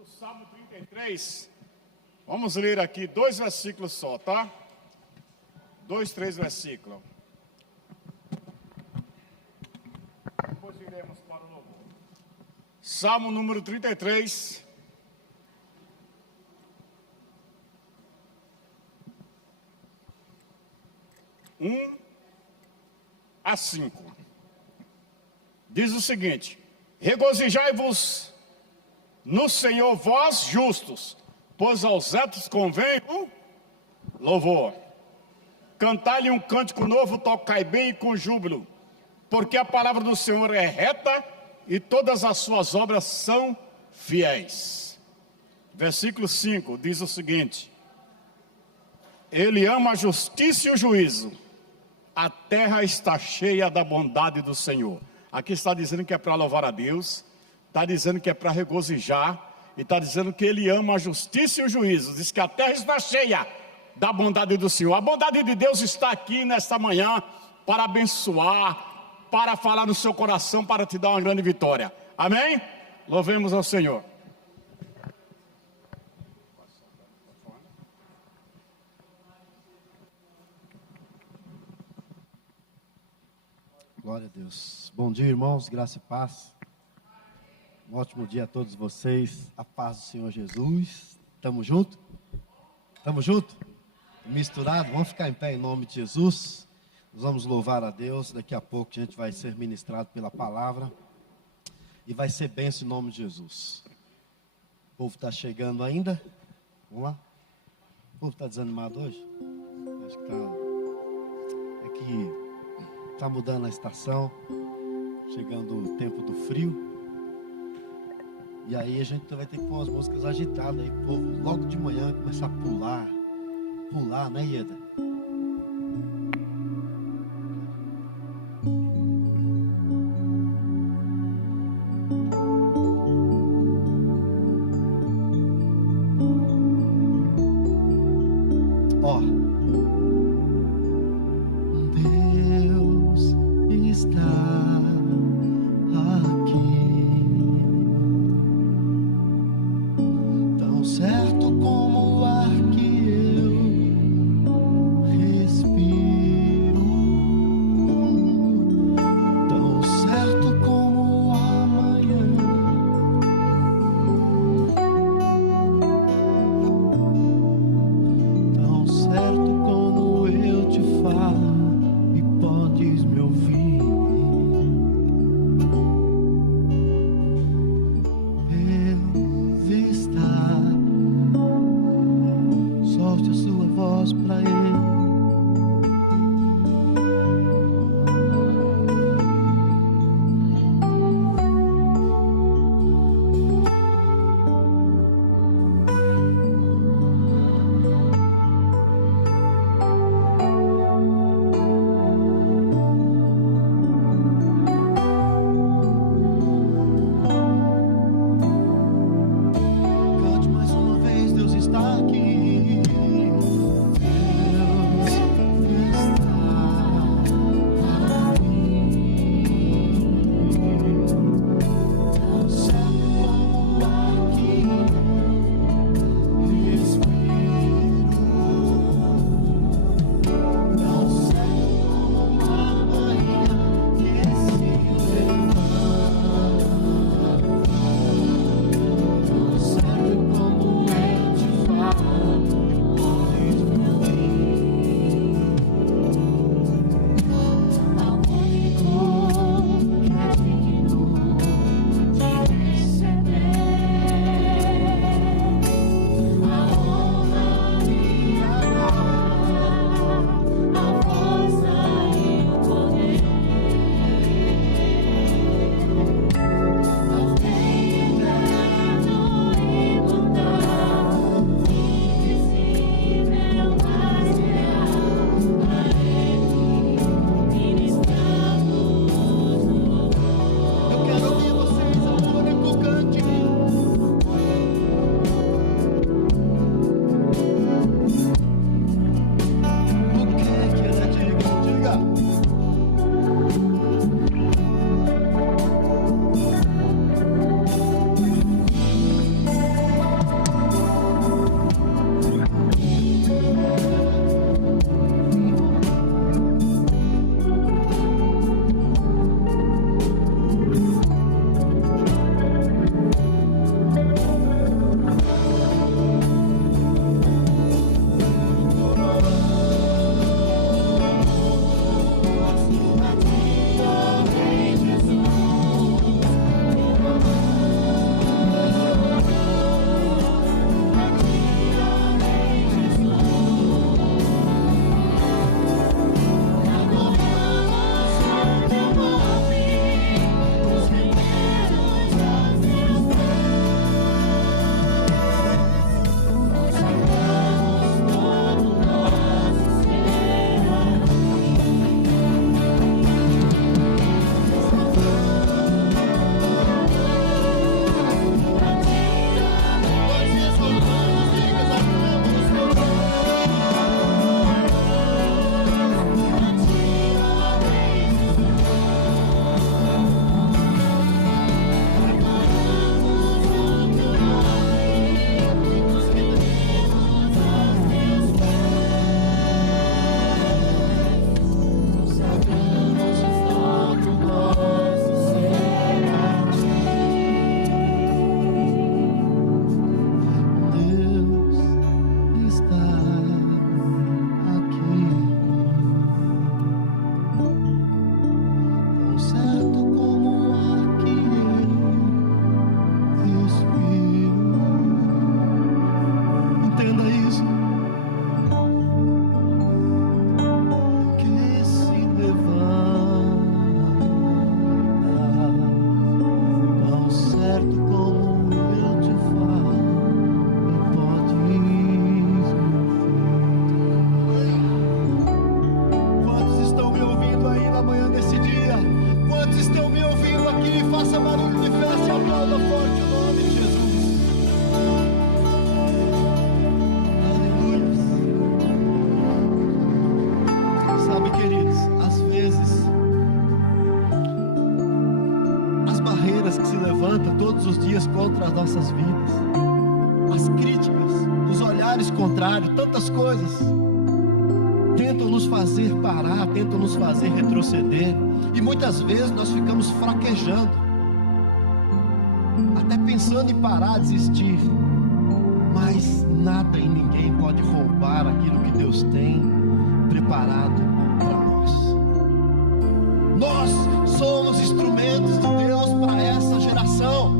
do Salmo 33, vamos ler aqui 2 versículos só, tá? 2, 3 versículos. Depois iremos para o louvor. Salmo número 33. A 5. Diz o seguinte: regozijai-vos no Senhor, vós justos, pois aos retos convém o louvor. Cantai-lhe um cântico novo, tocai bem e com júbilo, porque a palavra do Senhor é reta e todas as suas obras são fiéis. Versículo 5 diz o seguinte: ele ama a justiça e o juízo, a terra está cheia da bondade do Senhor. Aqui está dizendo que é para louvar a Deus, está dizendo que é para regozijar, e está dizendo que ele ama a justiça e o juízo. Diz que a terra está cheia da bondade do Senhor. A bondade de Deus está aqui nesta manhã para abençoar, para falar no seu coração, para te dar uma grande vitória. Amém? Louvemos ao Senhor. Glória a Deus. Bom dia, irmãos, graça e paz. Um ótimo dia a todos vocês. A paz do Senhor Jesus. Tamo junto? Tamo junto? Misturado? Vamos ficar em pé em nome de Jesus. Nós vamos louvar a Deus. Daqui a pouco a gente vai ser ministrado pela palavra. E vai ser bênção em nome de Jesus. O povo está chegando ainda? Vamos lá? O povo está desanimado hoje? Acho que está. É que está mudando a estação, chegando o tempo do frio, e aí a gente vai ter que pôr umas músicas agitadas, aí o povo logo de manhã começar a pular, né, Ieda? Certo como o ar que eu levanta todos os dias contra as nossas vidas. As críticas, os olhares contrários, tantas coisas tentam nos fazer parar, tentam nos fazer retroceder. E muitas vezes nós ficamos fraquejando, até pensando em parar, desistir. Mas nada e ninguém pode roubar aquilo que Deus tem preparado para nós. Nós somos instrumentos de Deus para essa geração.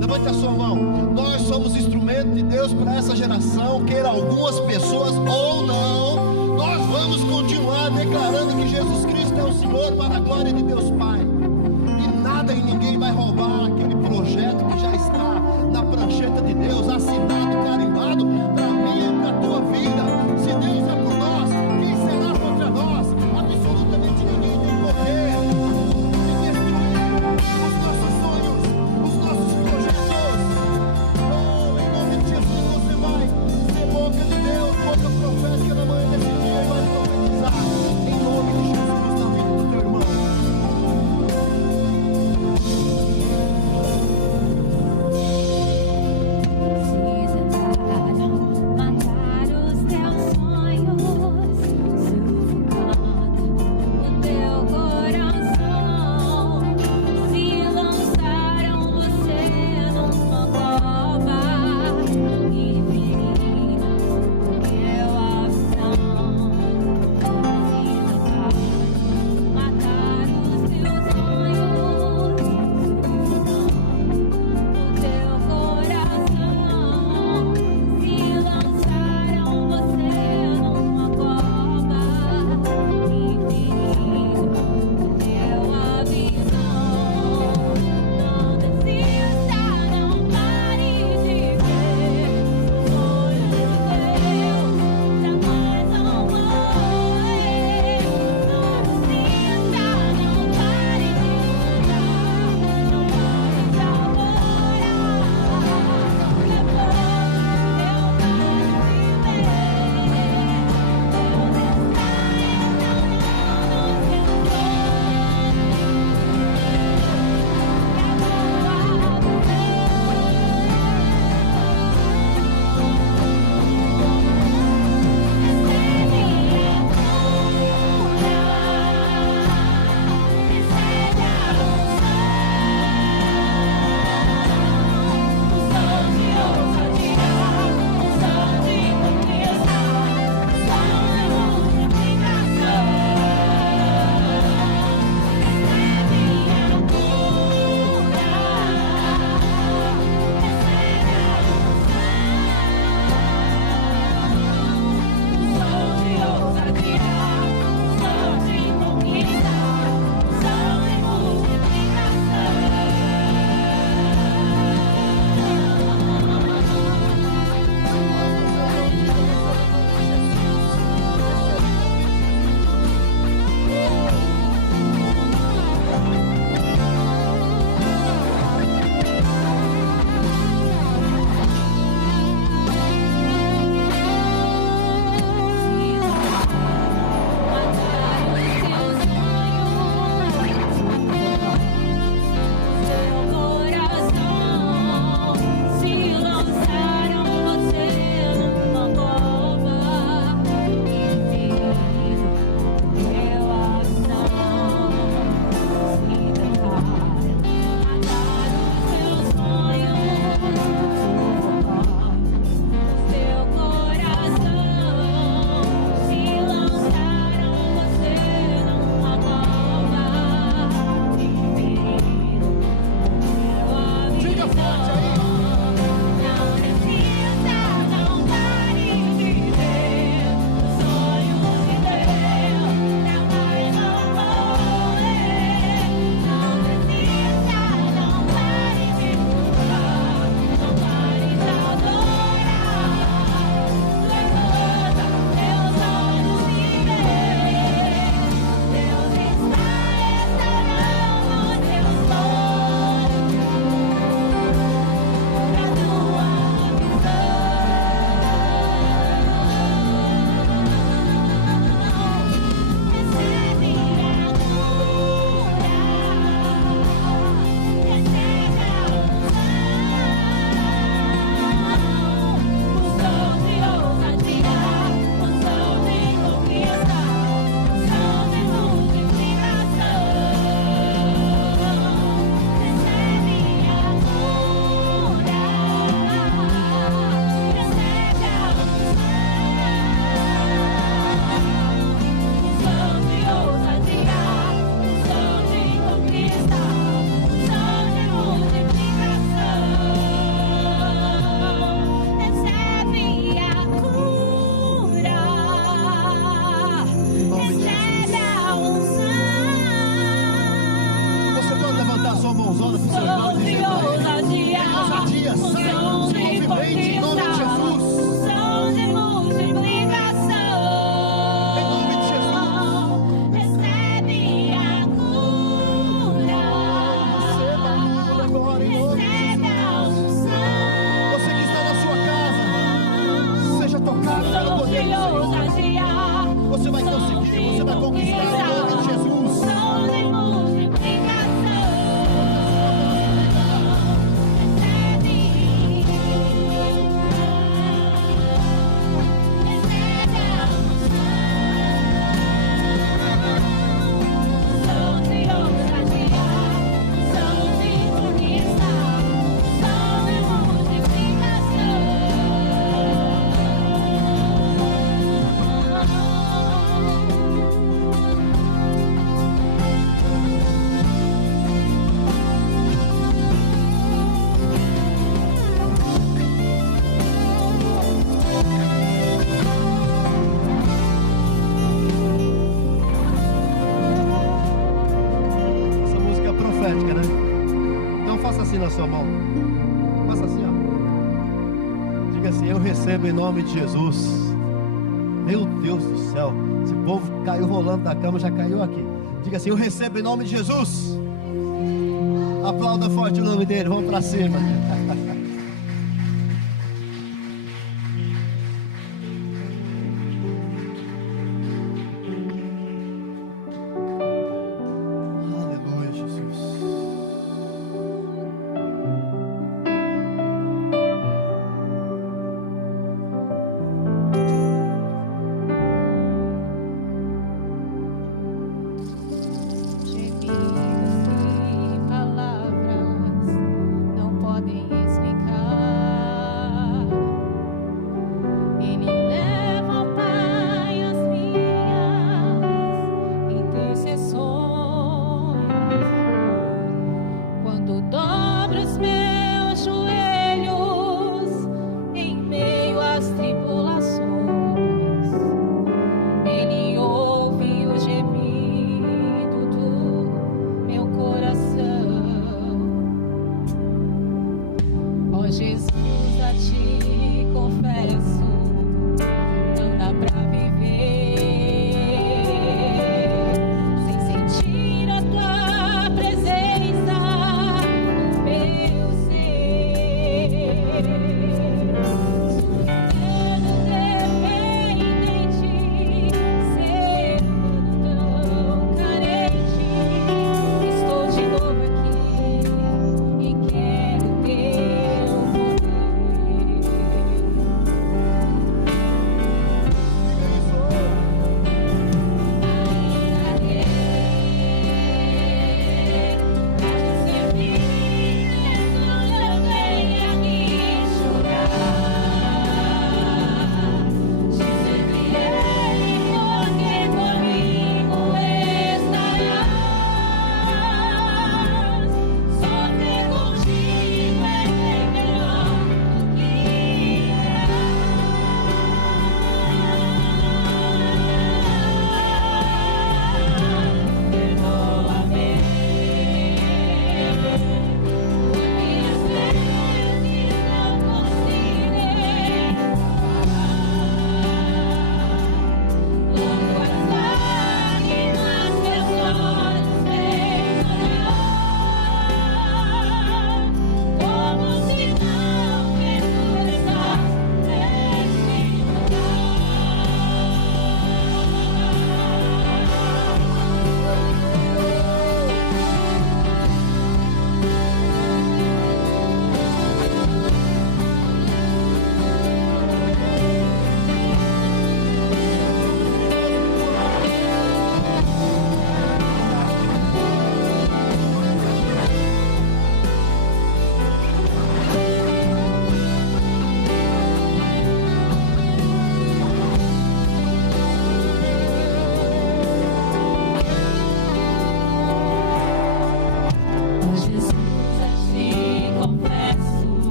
Levante a sua mão. Nós somos instrumentos de Deus para essa geração, queira algumas pessoas ou não. Nós vamos continuar declarando que Jesus Cristo é o Senhor para a glória de Deus Pai. E nada e ninguém vai roubar aquele projeto que já está na prancheta de Deus, assinado, carimbado para mim e para a tua vida. Se Deus é por nós, quem será contra nós? Absolutamente ninguém tem poder de destruir os nossos sonhos, os nossos projetos. Oh, em nome de Jesus, você vai ser boca de Deus, boca profética na manhã desse dia e vai profetizar em nome de Jesus na vida do teu irmão. Se Unção se movimente em nome de Jesus. Unção de multiplicação. Em nome de Jesus. Recebe a cura. Receba a cura agora em nome de Recebe a unção. Você que está na sua casa, seja tocado pelo Unção poder de do Senhor. ousadia. Você vai conseguir, você vai conquistar em nome de Jesus. Unção de multiplicação. Recebe. Recebe a unção. Unção de ousadia. Unção de conquista. Unção de multiplicação. Essa música é profética, né? Então faça assim na sua mão. Faça assim, ó. Diga assim: eu recebo em nome de Jesus. Meu Deus do céu. Esse povo caiu rolando da cama, já caiu aqui. Diga assim: eu recebo em nome de Jesus. Aplauda forte o nome dele. Vamos pra cima. Aleluia, Jesus. Gemidos e palavras não podem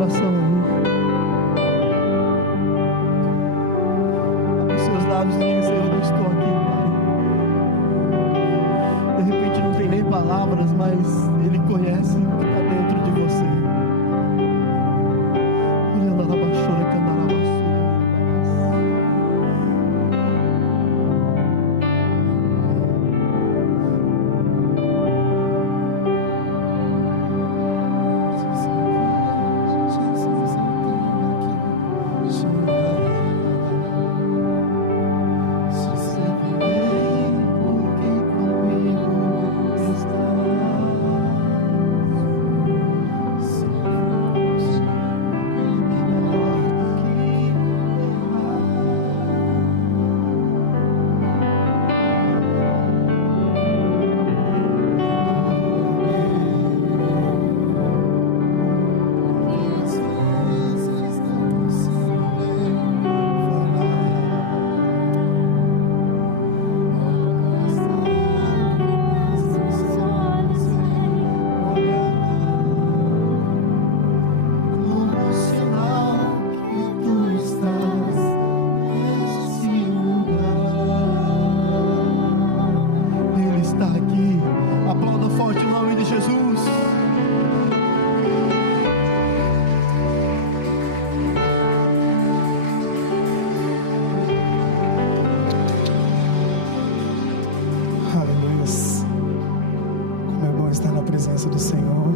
oração aí. Abre seus lábios e diga: Senhor, eu estou aqui, Pai. De repente não tem nem palavras, mas Ele conhece o que está dentro de você. Olha lá na baixura, canara baixura. Do Senhor.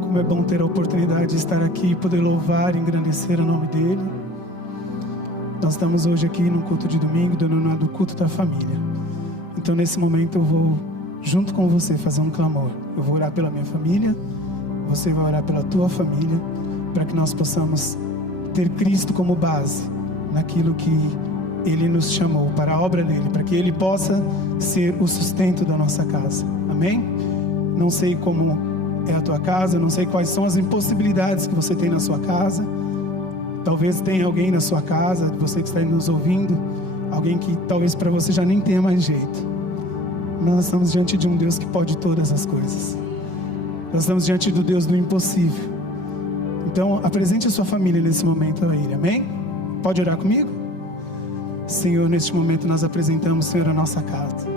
Como é bom ter a oportunidade de estar aqui e poder louvar e engrandecer o nome dEle. Nós estamos hoje aqui no culto de domingo, denominado o culto da família. Então nesse momento eu vou, junto com você, fazer um clamor. Eu vou orar pela minha família, você vai orar pela tua família, para que nós possamos ter Cristo como base naquilo que Ele nos chamou, para a obra dEle, para que Ele possa ser o sustento da nossa casa. Amém? Não sei como é a tua casa, não sei quais são as impossibilidades que você tem na sua casa. Talvez tenha alguém na sua casa, você que está nos ouvindo, alguém que talvez para você já nem tenha mais jeito. Nós estamos diante de um Deus que pode todas as coisas. Nós estamos diante do Deus do impossível. Então, apresente a sua família nesse momento a Ele, amém? Pode orar comigo? Senhor, neste momento nós apresentamos, Senhor, a nossa casa.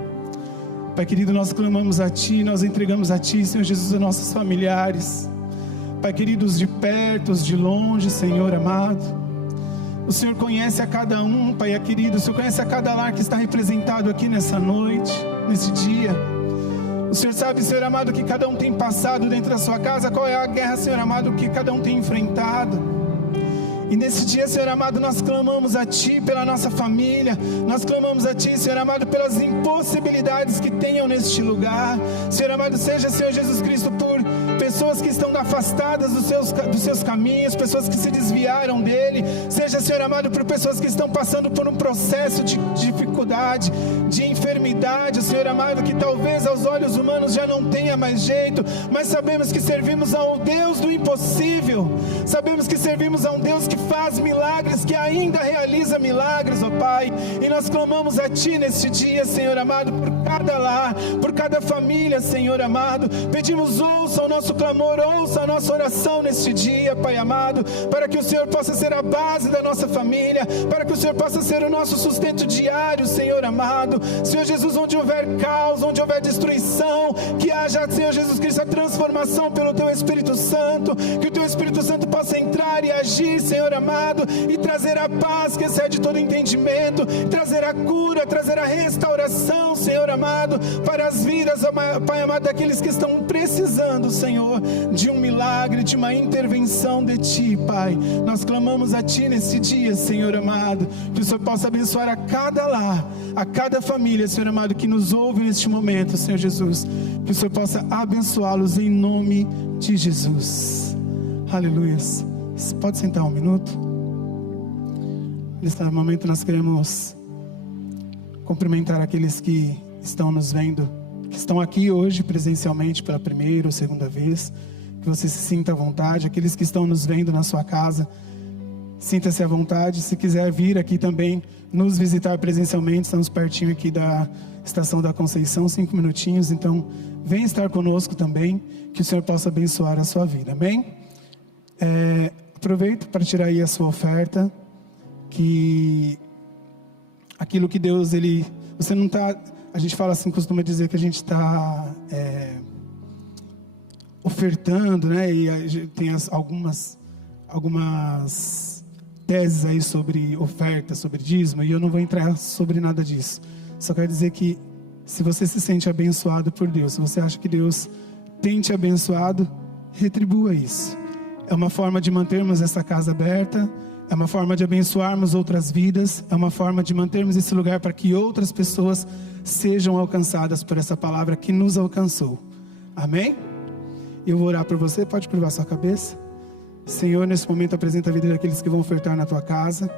Pai querido, nós clamamos a Ti, nós entregamos a Ti, Senhor Jesus, os nossos familiares. Pai querido, os de perto, os de longe, Senhor amado. O Senhor conhece a cada um, Pai querido, o Senhor conhece a cada lar que está representado aqui nessa noite, nesse dia. O Senhor sabe, Senhor amado, que cada um tem passado dentro da sua casa, qual é a guerra, Senhor amado, que cada um tem enfrentado. E nesse dia, Senhor amado, nós clamamos a Ti pela nossa família. Nós clamamos a Ti, Senhor amado, pelas impossibilidades que tenham neste lugar. Senhor amado, seja, Senhor Jesus Cristo, por pessoas que estão afastadas dos seus caminhos, pessoas que se desviaram dEle. Seja, Senhor amado, por pessoas que estão passando por um processo de dificuldade, de enfermidade, Senhor amado, que talvez aos olhos humanos já não tenha mais jeito, mas sabemos que servimos ao Deus do impossível. Sabemos que servimos a um Deus que faz milagres, que ainda realiza milagres, ó Pai. E nós clamamos a Ti neste dia, Senhor amado, por cada lar, por cada família, Senhor amado. Pedimos, ouça o nosso clamor, ouça a nossa oração neste dia, Pai amado, para que o Senhor possa ser a base da nossa família, para que o Senhor possa ser o nosso sustento diário, Senhor amado. Senhor Jesus, onde houver caos, onde houver destruição, que haja, Senhor Jesus Cristo, a transformação pelo Teu Espírito Santo, que o Teu Espírito Santo possa entrar e agir, Senhor amado, e trazer a paz que excede todo entendimento, trazer a cura, trazer a restauração, Senhor amado, para as vidas, Pai amado, daqueles que estão precisando, Senhor, de um milagre, de uma intervenção de Ti, Pai. Nós clamamos a Ti nesse dia, Senhor amado, que o Senhor possa abençoar a cada lar, a cada família, Senhor amado, que nos ouve neste momento, Senhor Jesus, que o Senhor possa abençoá-los em nome de Jesus. Aleluia. Você pode sentar um minuto? Neste momento nós queremos cumprimentar aqueles que estão nos vendo, que estão aqui hoje presencialmente pela primeira ou segunda vez. Que você se sinta à vontade. Aqueles que estão nos vendo na sua casa, sinta-se à vontade. Se quiser vir aqui também nos visitar presencialmente, estamos pertinho aqui da Estação da Conceição, 5 minutinhos. Então, venha estar conosco também, que o Senhor possa abençoar a sua vida, amém? Aproveita para tirar aí a sua oferta, que aquilo que Deus, você não está, a gente fala assim, costuma dizer que a gente está ofertando, né? E a gente tem algumas teses aí sobre oferta, sobre dízimo, e eu não vou entrar sobre nada disso. Só quero dizer que se você se sente abençoado por Deus, se você acha que Deus tem te abençoado, retribua isso. É uma forma de mantermos essa casa aberta, é uma forma de abençoarmos outras vidas, é uma forma de mantermos esse lugar para que outras pessoas sejam alcançadas por essa palavra que nos alcançou. Amém? Eu vou orar por você, pode curvar sua cabeça. Senhor, nesse momento apresenta a vida daqueles que vão ofertar na tua casa.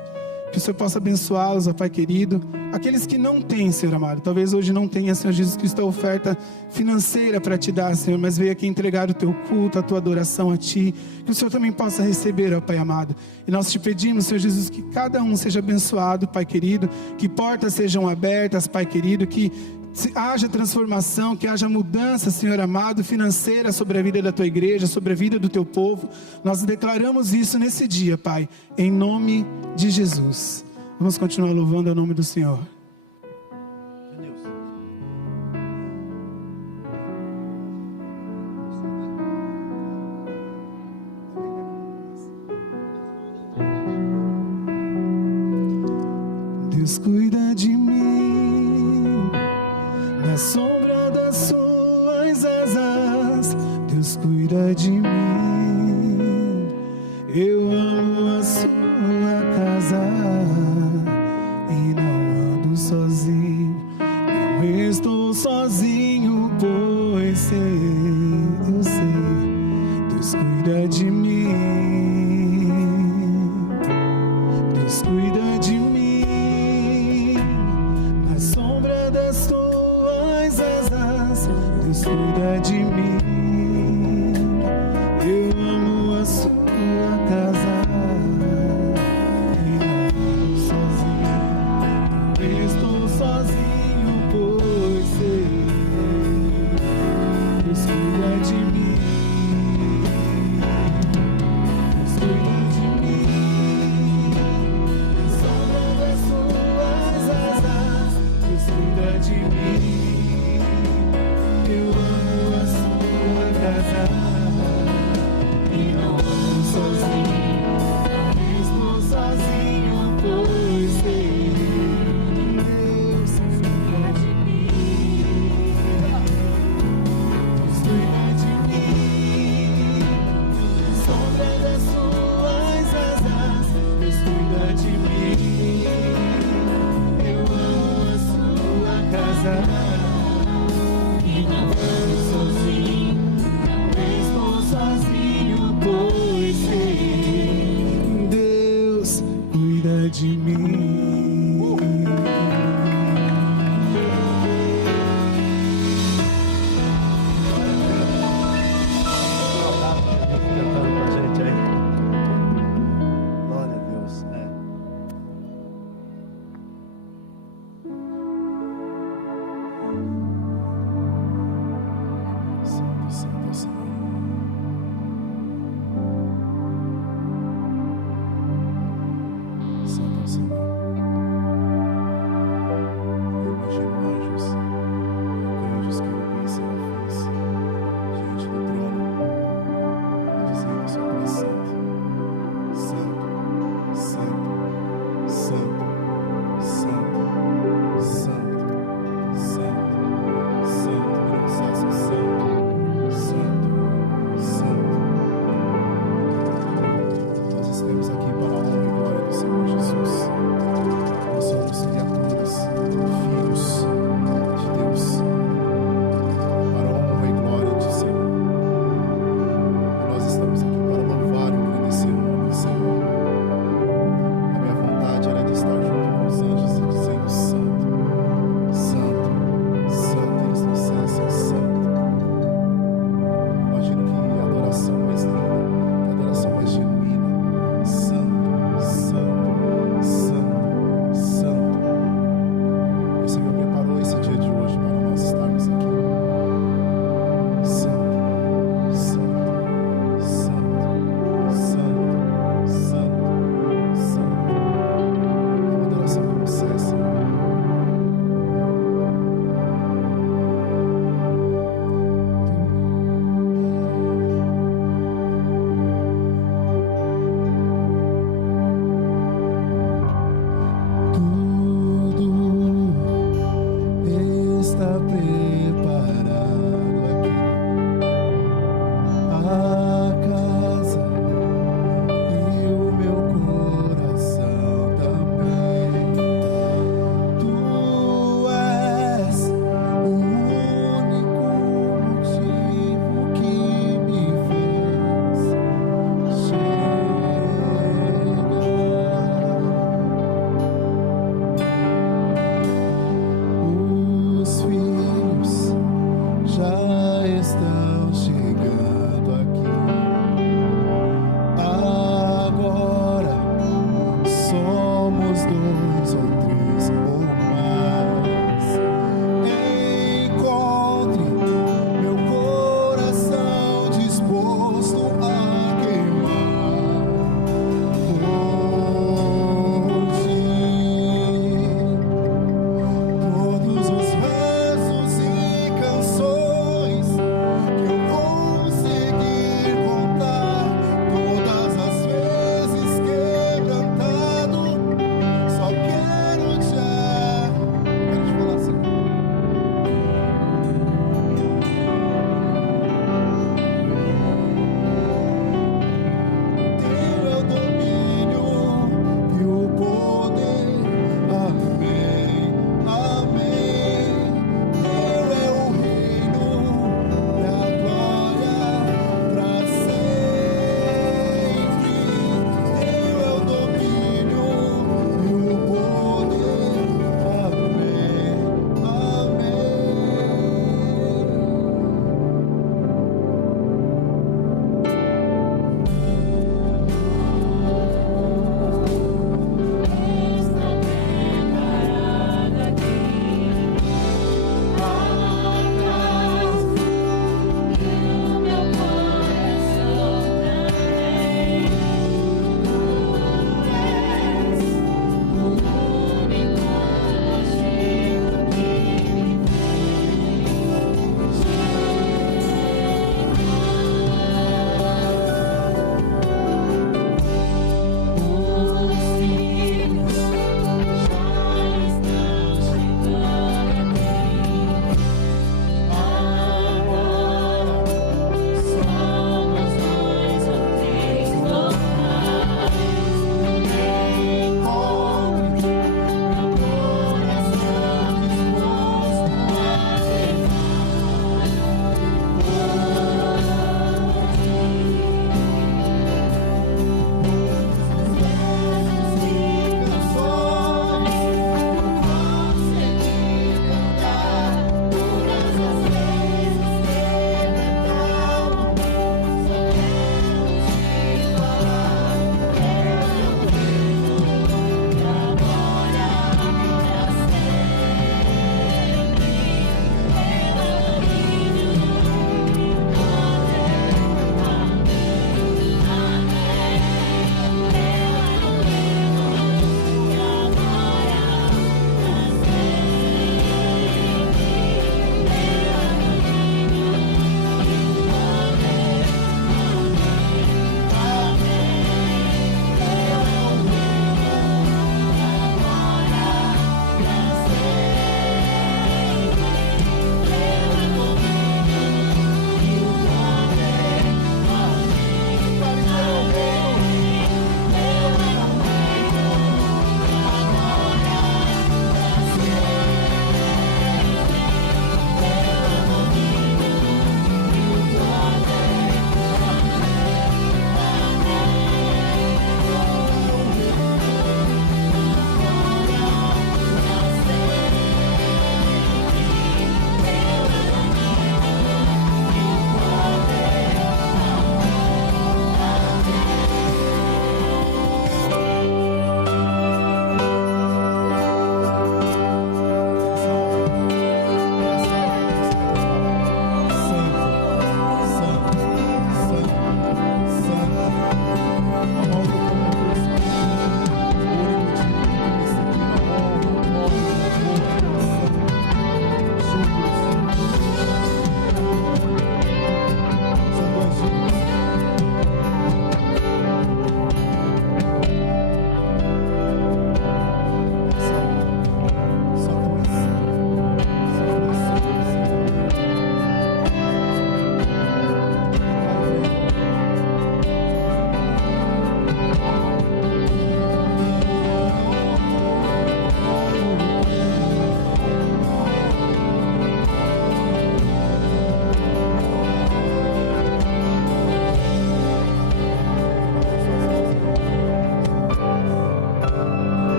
Que o Senhor possa abençoá-los, ó Pai querido. Aqueles que não têm, Senhor amado, talvez hoje não tenha, Senhor Jesus Cristo, a oferta financeira para te dar, Senhor, mas veio aqui entregar o teu culto, a tua adoração a ti. Que o Senhor também possa receber, ó Pai amado. E nós te pedimos, Senhor Jesus, que cada um seja abençoado, Pai querido. Que portas sejam abertas, Pai querido. Que haja transformação, que haja mudança, Senhor amado, financeira sobre a vida da tua igreja, sobre a vida do teu povo. Nós declaramos isso nesse dia, Pai, em nome de Jesus. Vamos continuar louvando o nome do Senhor. Deus cuida de mim na sombra das suas asas. Deus cuida de mim. Eu amo a sua casa e não ando sozinho. Não estou sozinho, pois sei, eu sei. Deus cuida de mim. Deus cuida de mim na sombra das tuas asas. Deus cuida de mim. Eu amo a sua casa e não ando sozinho. Não estou sozinho, pois sei. Deus cuida de mim. Deus cuida de mim. Na sombra das suas asas. Deus cuida de mim. Eu amo a sua casa. E não ando sozinho, não estou sozinho, pois sei. Deus cuida de mim. Deus cuida de mim. Na sombra das suas asas. Deus cuida de mim. Eu amo a sua casa. E não ando sozinho, não estou sozinho, pois sei. Deus cuida de mim. Cantando com a gente aí. Glória a Deus. Santo, santo, Senhor. Santo, Senhor. Eu imagino anjos que ouvem serafins diante do trono, dizendo: Seu Pai Santo, Santo, Santo, Santo, Santo, Santo, Santo, Santo, Santo, Santo, Santo. Nós estamos aqui para a honra e glória do Senhor Jesus. Nós somos criaturas, filhos de Deus, para a honra e glória do Senhor. E nós estamos aqui para louvar e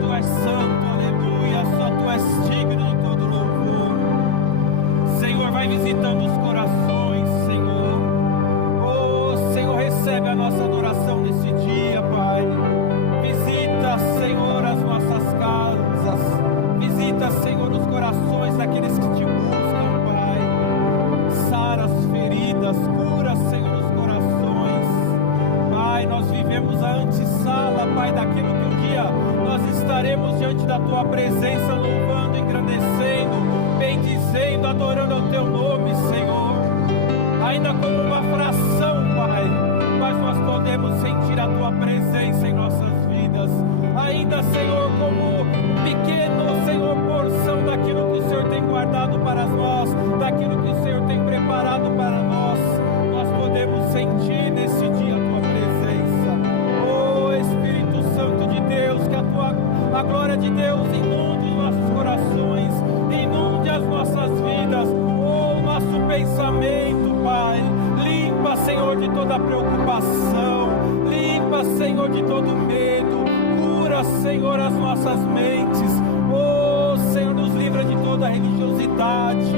Tu és santo, aleluia, só Tu és digno de todo louvor. Senhor, vai visitando os corações, Senhor. Oh, Senhor, recebe a nossa adoração nesse dia, Pai. Visita, Senhor, as nossas casas. Visita, Senhor, os corações daqueles que Te buscam, Pai. Sara as feridas, cura, Senhor, os corações. Pai, nós vivemos a antessala, Pai, daquilo que um dia nós estaremos diante da Tua presença, louvando, engrandecendo, bendizendo, adorando ao Teu nome, Senhor. Ainda como uma fração, Pai, mas nós podemos sentir a Tua presença em nossas vidas. Ainda, Senhor, como pequeno, Senhor, porção daquilo que o Senhor tem guardado para nós, daquilo que o Senhor tem preparado para nós, nós podemos sentir nesse dia a Tua presença. Oh, Espírito Santo de Deus, que a glória de Deus inunde os nossos corações, inunde as nossas vidas, oh, nosso pensamento, Pai. Limpa, Senhor, de toda preocupação, limpa, Senhor, de todo medo, cura, Senhor, as nossas mentes, oh, Senhor, nos livra de toda religiosidade,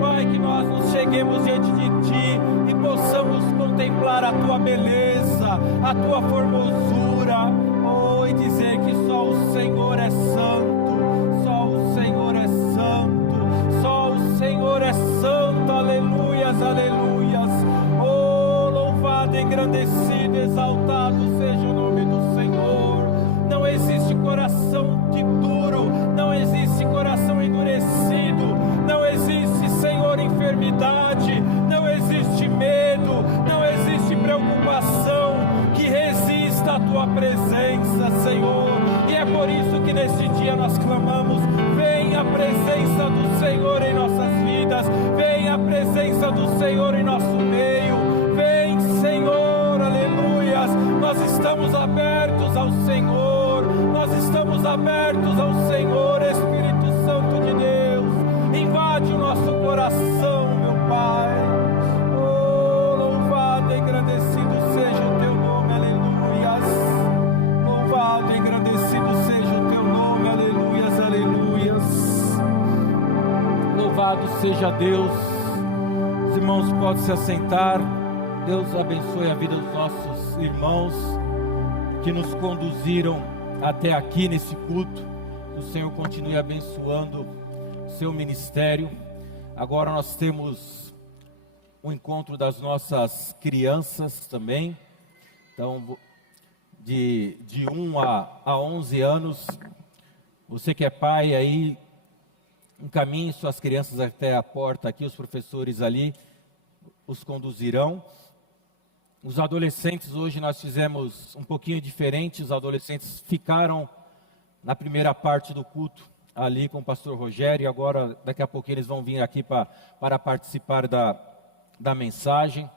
Pai, que nós nos cheguemos diante de Ti e possamos contemplar a Tua beleza, a Tua formosura, oh, e dizer que só o Senhor é santo, só o Senhor é santo, só o Senhor é santo, aleluias, aleluias, oh, louvado, engrandecido, exaltado seja o nome do Senhor. Não existe coração duro, não existe coração endurecido, não existe, Senhor, enfermidade, não existe medo, não existe preocupação que resista à Tua presença, Senhor. E é por isso que neste dia nós clamamos: vem a presença do Senhor em nossas vidas, vem a presença do Senhor em nosso meio, vem, Senhor, aleluias. Nós estamos abertos ao Senhor, nós estamos abertos ao Senhor. Espírito Santo de Deus, invade o nosso coração, meu Pai. Oh, louvado e engrandecido seja o Teu nome, aleluias. Louvado e engrandecido seja o Teu nome, aleluias, aleluias. Louvado seja Deus. Os irmãos podem se assentar. Deus abençoe a vida dos nossos irmãos que nos conduziram até aqui nesse culto. O Senhor continue abençoando o seu ministério. Agora nós temos o encontro das nossas crianças também. Então, de 1 a 11 anos, você que é pai aí, encaminhe suas crianças até a porta aqui, os professores ali os conduzirão. Os adolescentes, hoje nós fizemos um pouquinho diferente. Os adolescentes ficaram na primeira parte do culto ali com o pastor Rogério, e agora daqui a pouco eles vão vir aqui para participar da mensagem,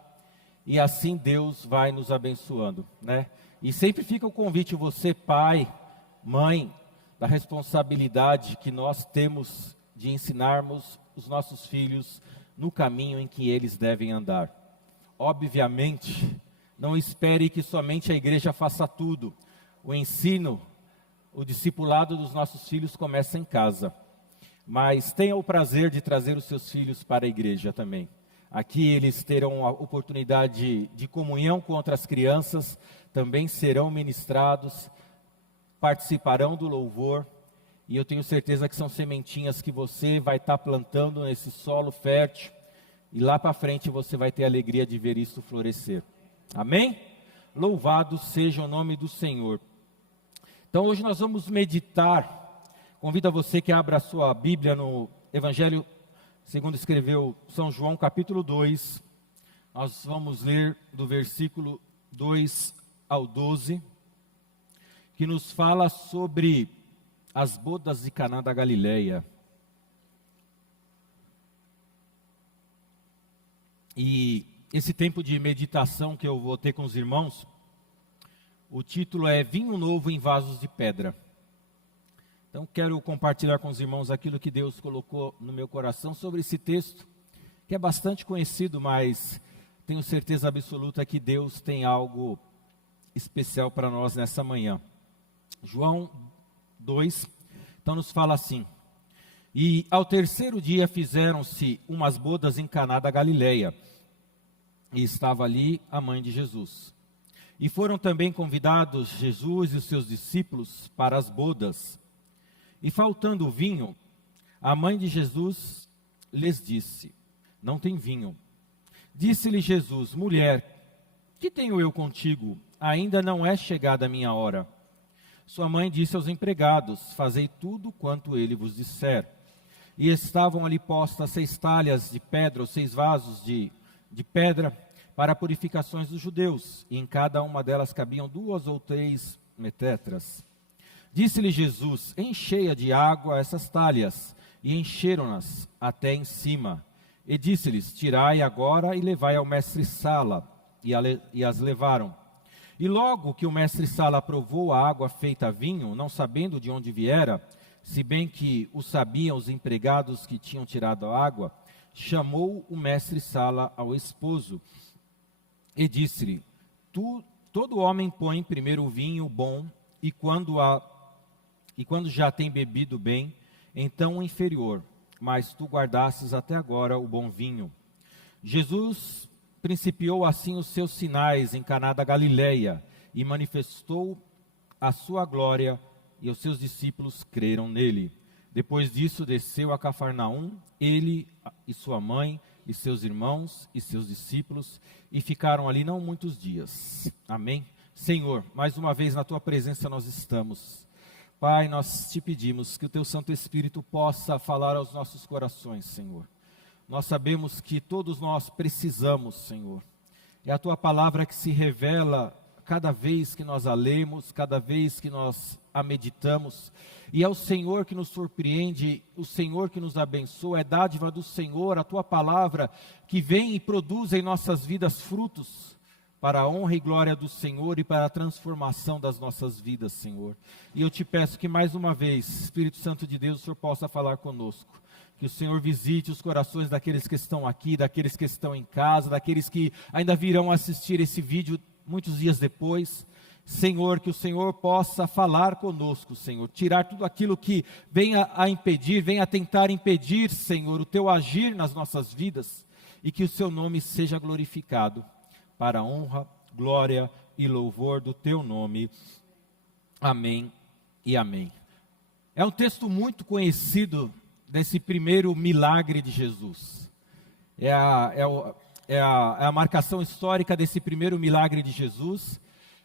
e assim Deus vai nos abençoando, né? E sempre fica o convite, você pai, mãe, da responsabilidade que nós temos de ensinarmos os nossos filhos no caminho em que eles devem andar. Obviamente, não espere que somente a igreja faça tudo. O ensino, o discipulado dos nossos filhos começa em casa. Mas tenha o prazer de trazer os seus filhos para a igreja também. Aqui eles terão a oportunidade de comunhão com outras crianças, também serão ministrados, participarão do louvor. E eu tenho certeza que são sementinhas que você vai estar plantando nesse solo fértil. E lá para frente você vai ter a alegria de ver isso florescer. Amém? Louvado seja o nome do Senhor. Então hoje nós vamos meditar. Convido a você que abra a sua Bíblia no Evangelho segundo escreveu São João, capítulo 2. Nós vamos ler do versículo 2 ao 12, que nos fala sobre as bodas de Caná da Galileia. E esse tempo de meditação que eu vou ter com os irmãos, o título é Vinho Novo em Vasos de Pedra. Então quero compartilhar com os irmãos aquilo que Deus colocou no meu coração sobre esse texto, que é bastante conhecido, mas tenho certeza absoluta que Deus tem algo especial para nós nessa manhã. João 2. Então nos fala assim: e ao terceiro dia fizeram-se umas bodas em Caná da Galileia, e estava ali a mãe de Jesus. E foram também convidados Jesus e os seus discípulos para as bodas. E faltando o vinho, a mãe de Jesus lhes disse: não tem vinho. Disse-lhe Jesus: mulher, que tenho eu contigo? Ainda não é chegada a minha hora. Sua mãe disse aos empregados: fazei tudo quanto ele vos disser. E estavam ali postas 6 talhas de pedra, ou 6 vasos de pedra, para purificações dos judeus, e em cada uma delas cabiam 2 ou 3 metetras. Disse-lhe Jesus: enchei-a de água essas talhas, e encheram-nas até em cima. E disse-lhes: tirai agora e levai ao mestre-sala. E as levaram. E logo que o mestre-sala provou a água feita vinho, não sabendo de onde viera, se bem que o sabiam os empregados que tinham tirado a água, chamou o mestre-sala ao esposo e disse-lhe: todo homem põe primeiro o vinho bom, e quando já tem bebido bem, então o inferior, mas tu guardastes até agora o bom vinho. Jesus principiou assim os seus sinais em Caná da Galileia, e manifestou a sua glória, e os seus discípulos creram nele. Depois disso desceu a Cafarnaum, ele e sua mãe, e seus irmãos e seus discípulos, e ficaram ali não muitos dias. Amém? Senhor, mais uma vez na tua presença nós estamos. Pai, nós te pedimos que o teu Santo Espírito possa falar aos nossos corações, Senhor. Nós sabemos que todos nós precisamos, Senhor. É a tua palavra que se revela cada vez que nós a lemos, cada vez que nós a meditamos. E é o Senhor que nos surpreende, o Senhor que nos abençoa, é dádiva do Senhor, a tua palavra que vem e produz em nossas vidas frutos para a honra e glória do Senhor e para a transformação das nossas vidas, Senhor. E eu te peço que mais uma vez, Espírito Santo de Deus, o Senhor possa falar conosco. Que o Senhor visite os corações daqueles que estão aqui, daqueles que estão em casa, daqueles que ainda virão assistir esse vídeo muitos dias depois. Senhor, que o Senhor possa falar conosco, Senhor, tirar tudo aquilo que venha a impedir, venha a tentar impedir, Senhor, o teu agir nas nossas vidas, e que o seu nome seja glorificado, para a honra, glória e louvor do teu nome. Amém e amém. É um texto muito conhecido desse primeiro milagre de Jesus. É a marcação histórica desse primeiro milagre de Jesus.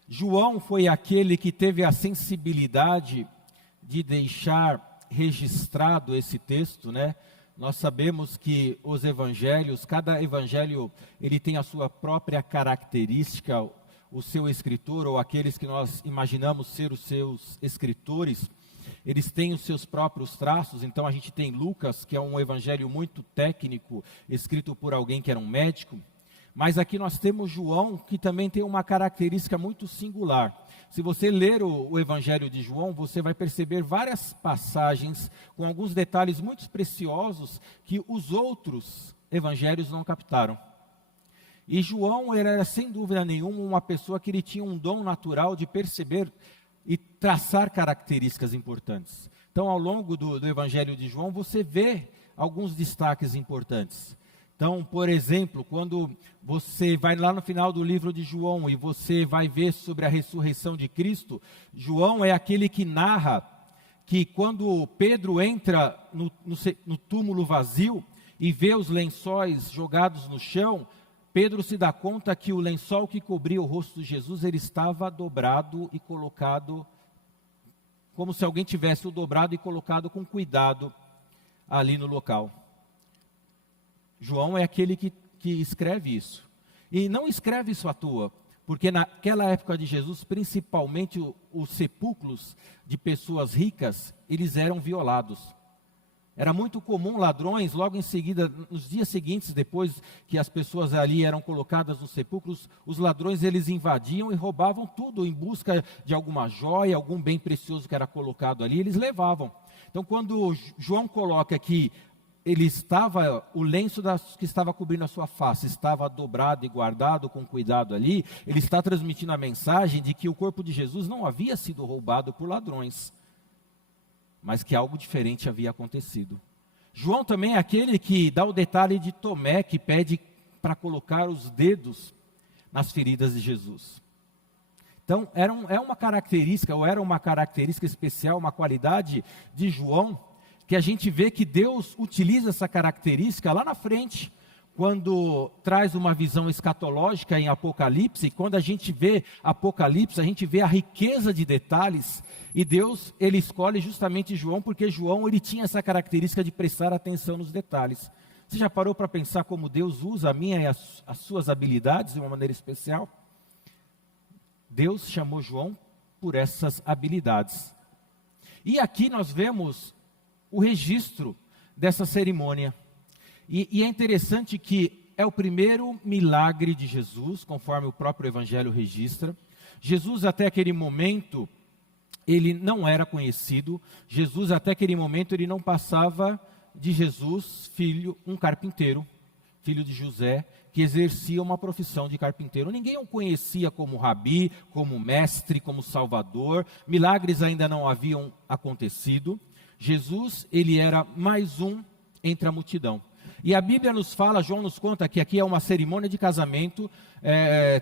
João foi aquele que teve a sensibilidade de deixar registrado esse texto, né? Nós sabemos que os evangelhos, cada evangelho, ele tem a sua própria característica, o seu escritor, ou aqueles que nós imaginamos ser os seus escritores, eles têm os seus próprios traços. Então a gente tem Lucas, que é um evangelho muito técnico, escrito por alguém que era um médico. Mas aqui nós temos João, que também tem uma característica muito singular. Se você ler o Evangelho de João, você vai perceber várias passagens com alguns detalhes muito preciosos que os outros evangelhos não captaram. E João era, sem dúvida nenhuma, uma pessoa que ele tinha um dom natural de perceber e traçar características importantes. Então, ao longo do Evangelho de João, você vê alguns destaques importantes. Então, por exemplo, quando você vai lá no final do livro de João e você vai ver sobre a ressurreição de Cristo, João é aquele que narra que quando Pedro entra no túmulo vazio e vê os lençóis jogados no chão, Pedro se dá conta que o lençol que cobria o rosto de Jesus, ele estava dobrado e colocado, como se alguém tivesse o dobrado e colocado com cuidado ali no local. João é aquele que escreve isso. E não escreve isso à toa, porque naquela época de Jesus, principalmente os sepulcros de pessoas ricas, eles eram violados. Era muito comum ladrões, logo em seguida, nos dias seguintes, depois que as pessoas ali eram colocadas nos sepulcros, os ladrões eles invadiam e roubavam tudo em busca de alguma joia, algum bem precioso que era colocado ali, eles levavam. Então quando João coloca que o lenço que estava cobrindo a sua face estava dobrado e guardado com cuidado ali, ele está transmitindo a mensagem de que o corpo de Jesus não havia sido roubado por ladrões. mas que algo diferente havia acontecido. João também é aquele que dá o detalhe de Tomé, que pede para colocar os dedos nas feridas de Jesus. Então, era uma característica especial, uma qualidade de João, que a gente vê que Deus utiliza essa característica lá na frente, quando traz uma visão escatológica em Apocalipse. Quando a gente vê Apocalipse, a gente vê a riqueza de detalhes, e Deus, ele escolhe justamente João, porque João, ele tinha essa característica de prestar atenção nos detalhes. Você já parou para pensar como Deus usa a minha e as suas habilidades de uma maneira especial? Deus chamou João por essas habilidades. E aqui nós vemos o registro dessa cerimônia. E é interessante que é o primeiro milagre de Jesus, conforme o próprio Evangelho registra. Jesus, até aquele momento, ele não era conhecido. Jesus, até aquele momento, ele não passava de Jesus, um carpinteiro, filho de José, que exercia uma profissão de carpinteiro. Ninguém o conhecia como rabi, como mestre, como salvador. Milagres ainda não haviam acontecido. Jesus, ele era mais um entre a multidão. E a Bíblia nos fala, João nos conta que aqui é uma cerimônia de casamento.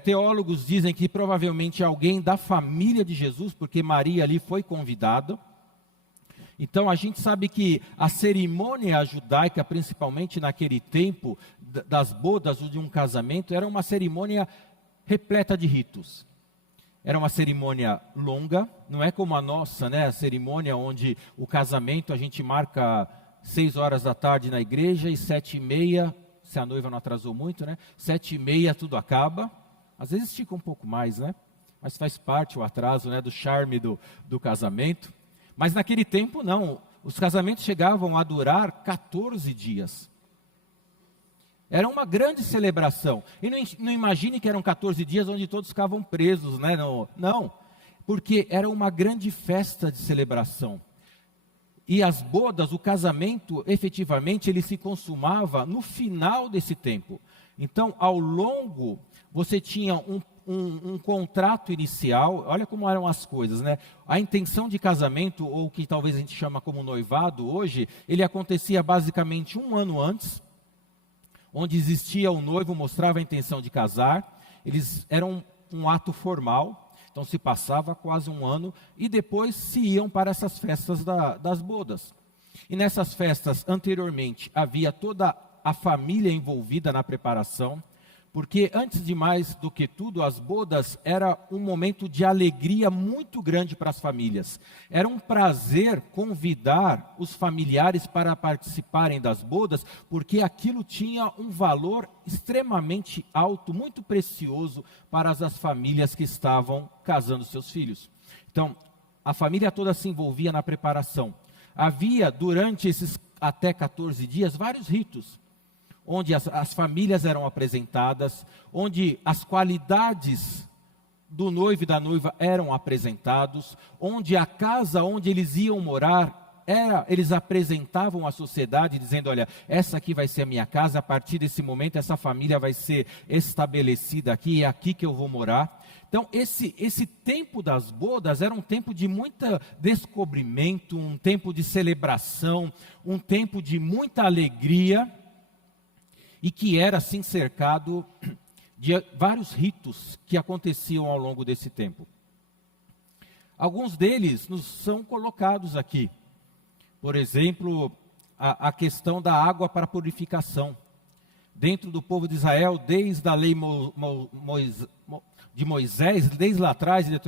Teólogos dizem que provavelmente alguém da família de Jesus, porque Maria ali foi convidada. Então a gente sabe que a cerimônia judaica, principalmente naquele tempo das bodas ou de um casamento, era uma cerimônia repleta de ritos. Era uma cerimônia longa, não é como a nossa, né? A cerimônia onde o casamento a gente marca 6 horas da tarde na igreja e 7h30, se a noiva não atrasou muito, né? 7h30 tudo acaba. Às vezes estica um pouco mais, né? Mas faz parte o atraso, né, do charme do casamento. Mas naquele tempo não, os casamentos chegavam a durar 14 dias. Era uma grande celebração. E não imagine que eram 14 dias onde todos ficavam presos, né? Não, porque era uma grande festa de celebração. E as bodas, o casamento, efetivamente, ele se consumava no final desse tempo. Então, ao longo, você tinha um contrato inicial. Olha como eram as coisas, né? A intenção de casamento, ou o que talvez a gente chama como noivado hoje, ele acontecia basicamente 1 ano antes, onde existia o noivo, mostrava a intenção de casar. Eles eram um ato formal. Então se passava quase 1 ano e depois se iam para essas festas das bodas. E nessas festas, anteriormente, havia toda a família envolvida na preparação, porque antes de mais do que tudo, as bodas era um momento de alegria muito grande para as famílias. Era um prazer convidar os familiares para participarem das bodas, porque aquilo tinha um valor extremamente alto, muito precioso para as famílias que estavam casando seus filhos. Então, a família toda se envolvia na preparação. Havia, durante esses até 14 dias, vários ritos, onde as famílias eram apresentadas, onde as qualidades do noivo e da noiva eram apresentados, onde a casa onde eles iam morar, eles apresentavam à sociedade, dizendo, olha, essa aqui vai ser a minha casa, a partir desse momento essa família vai ser estabelecida aqui, é aqui que eu vou morar. Então, esse tempo das bodas era um tempo de muito descobrimento, um tempo de celebração, um tempo de muita alegria, e que era assim cercado de vários ritos que aconteciam ao longo desse tempo. Alguns deles nos são colocados aqui. Por exemplo, a questão da água para purificação. Dentro do povo de Israel, desde a lei de Moisés, desde lá atrás, de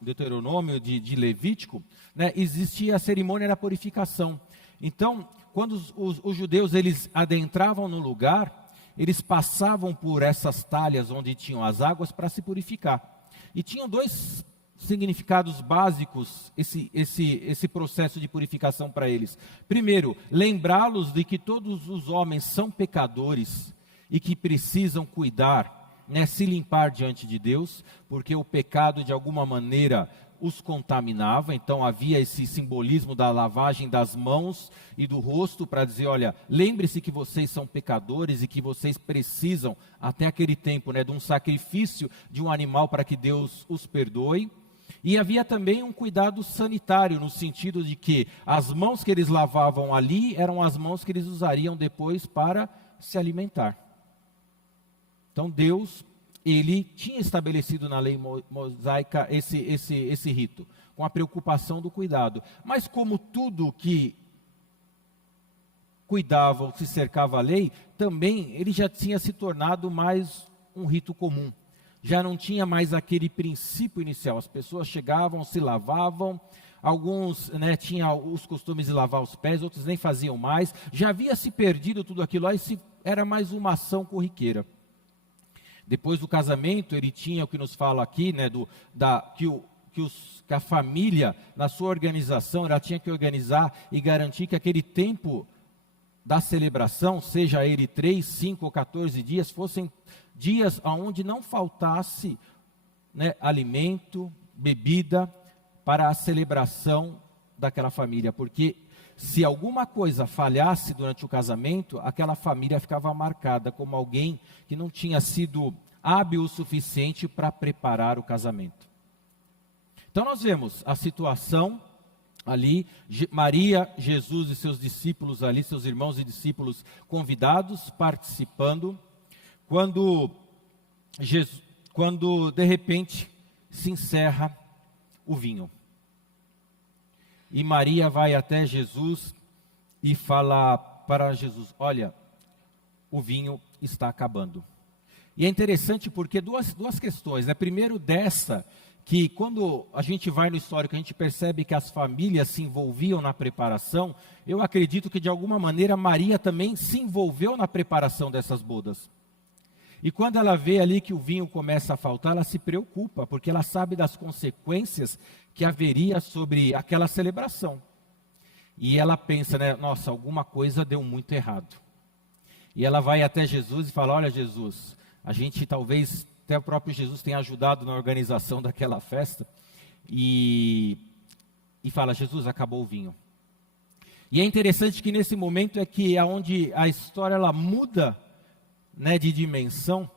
Deuteronômio, de Levítico, né, existia a cerimônia da purificação. Então, quando os judeus eles adentravam no lugar, eles passavam por essas talhas onde tinham as águas para se purificar. E tinham 2 significados básicos esse processo de purificação para eles. Primeiro, lembrá-los de que todos os homens são pecadores e que precisam cuidar, né, se limpar diante de Deus, porque o pecado de alguma maneira os contaminava. Então havia esse simbolismo da lavagem das mãos e do rosto para dizer, olha, lembre-se que vocês são pecadores e que vocês precisam, até aquele tempo, né, de um sacrifício de um animal para que Deus os perdoe. E havia também um cuidado sanitário, no sentido de que as mãos que eles lavavam ali eram as mãos que eles usariam depois para se alimentar. Então Deus, Ele tinha estabelecido na lei mosaica esse rito, com a preocupação do cuidado. Mas como tudo que cuidava ou se cercava a lei, também ele já tinha se tornado mais um rito comum. Já não tinha mais aquele princípio inicial. As pessoas chegavam, se lavavam, alguns tinham os costumes de lavar os pés, outros nem faziam mais. Já havia se perdido tudo aquilo, aí era mais uma ação corriqueira. Depois do casamento, ele tinha o que nos fala aqui, que a família, na sua organização, ela tinha que organizar e garantir que aquele tempo da celebração, seja ele 3, 5 ou 14 dias, fossem dias onde não faltasse alimento, bebida para a celebração daquela família, porque se alguma coisa falhasse durante o casamento, aquela família ficava marcada como alguém que não tinha sido hábil o suficiente para preparar o casamento. Então nós vemos a situação ali, Maria, Jesus e seus discípulos ali, seus irmãos e discípulos convidados, participando, quando de repente se encerra o vinho. E Maria vai até Jesus e fala para Jesus: olha, o vinho está acabando. E é interessante porque duas questões, né? Primeiro que quando a gente vai no histórico, a gente percebe que as famílias se envolviam na preparação. Eu acredito que de alguma maneira Maria também se envolveu na preparação dessas bodas. E quando ela vê ali que o vinho começa a faltar, ela se preocupa, porque ela sabe das consequências que haveria sobre aquela celebração. E ela pensa, nossa, alguma coisa deu muito errado. E ela vai até Jesus e fala: olha, Jesus, a gente talvez, até o próprio Jesus tenha ajudado na organização daquela festa, e fala: Jesus, acabou o vinho. E é interessante que nesse momento é que é onde a história ela muda de dimensão,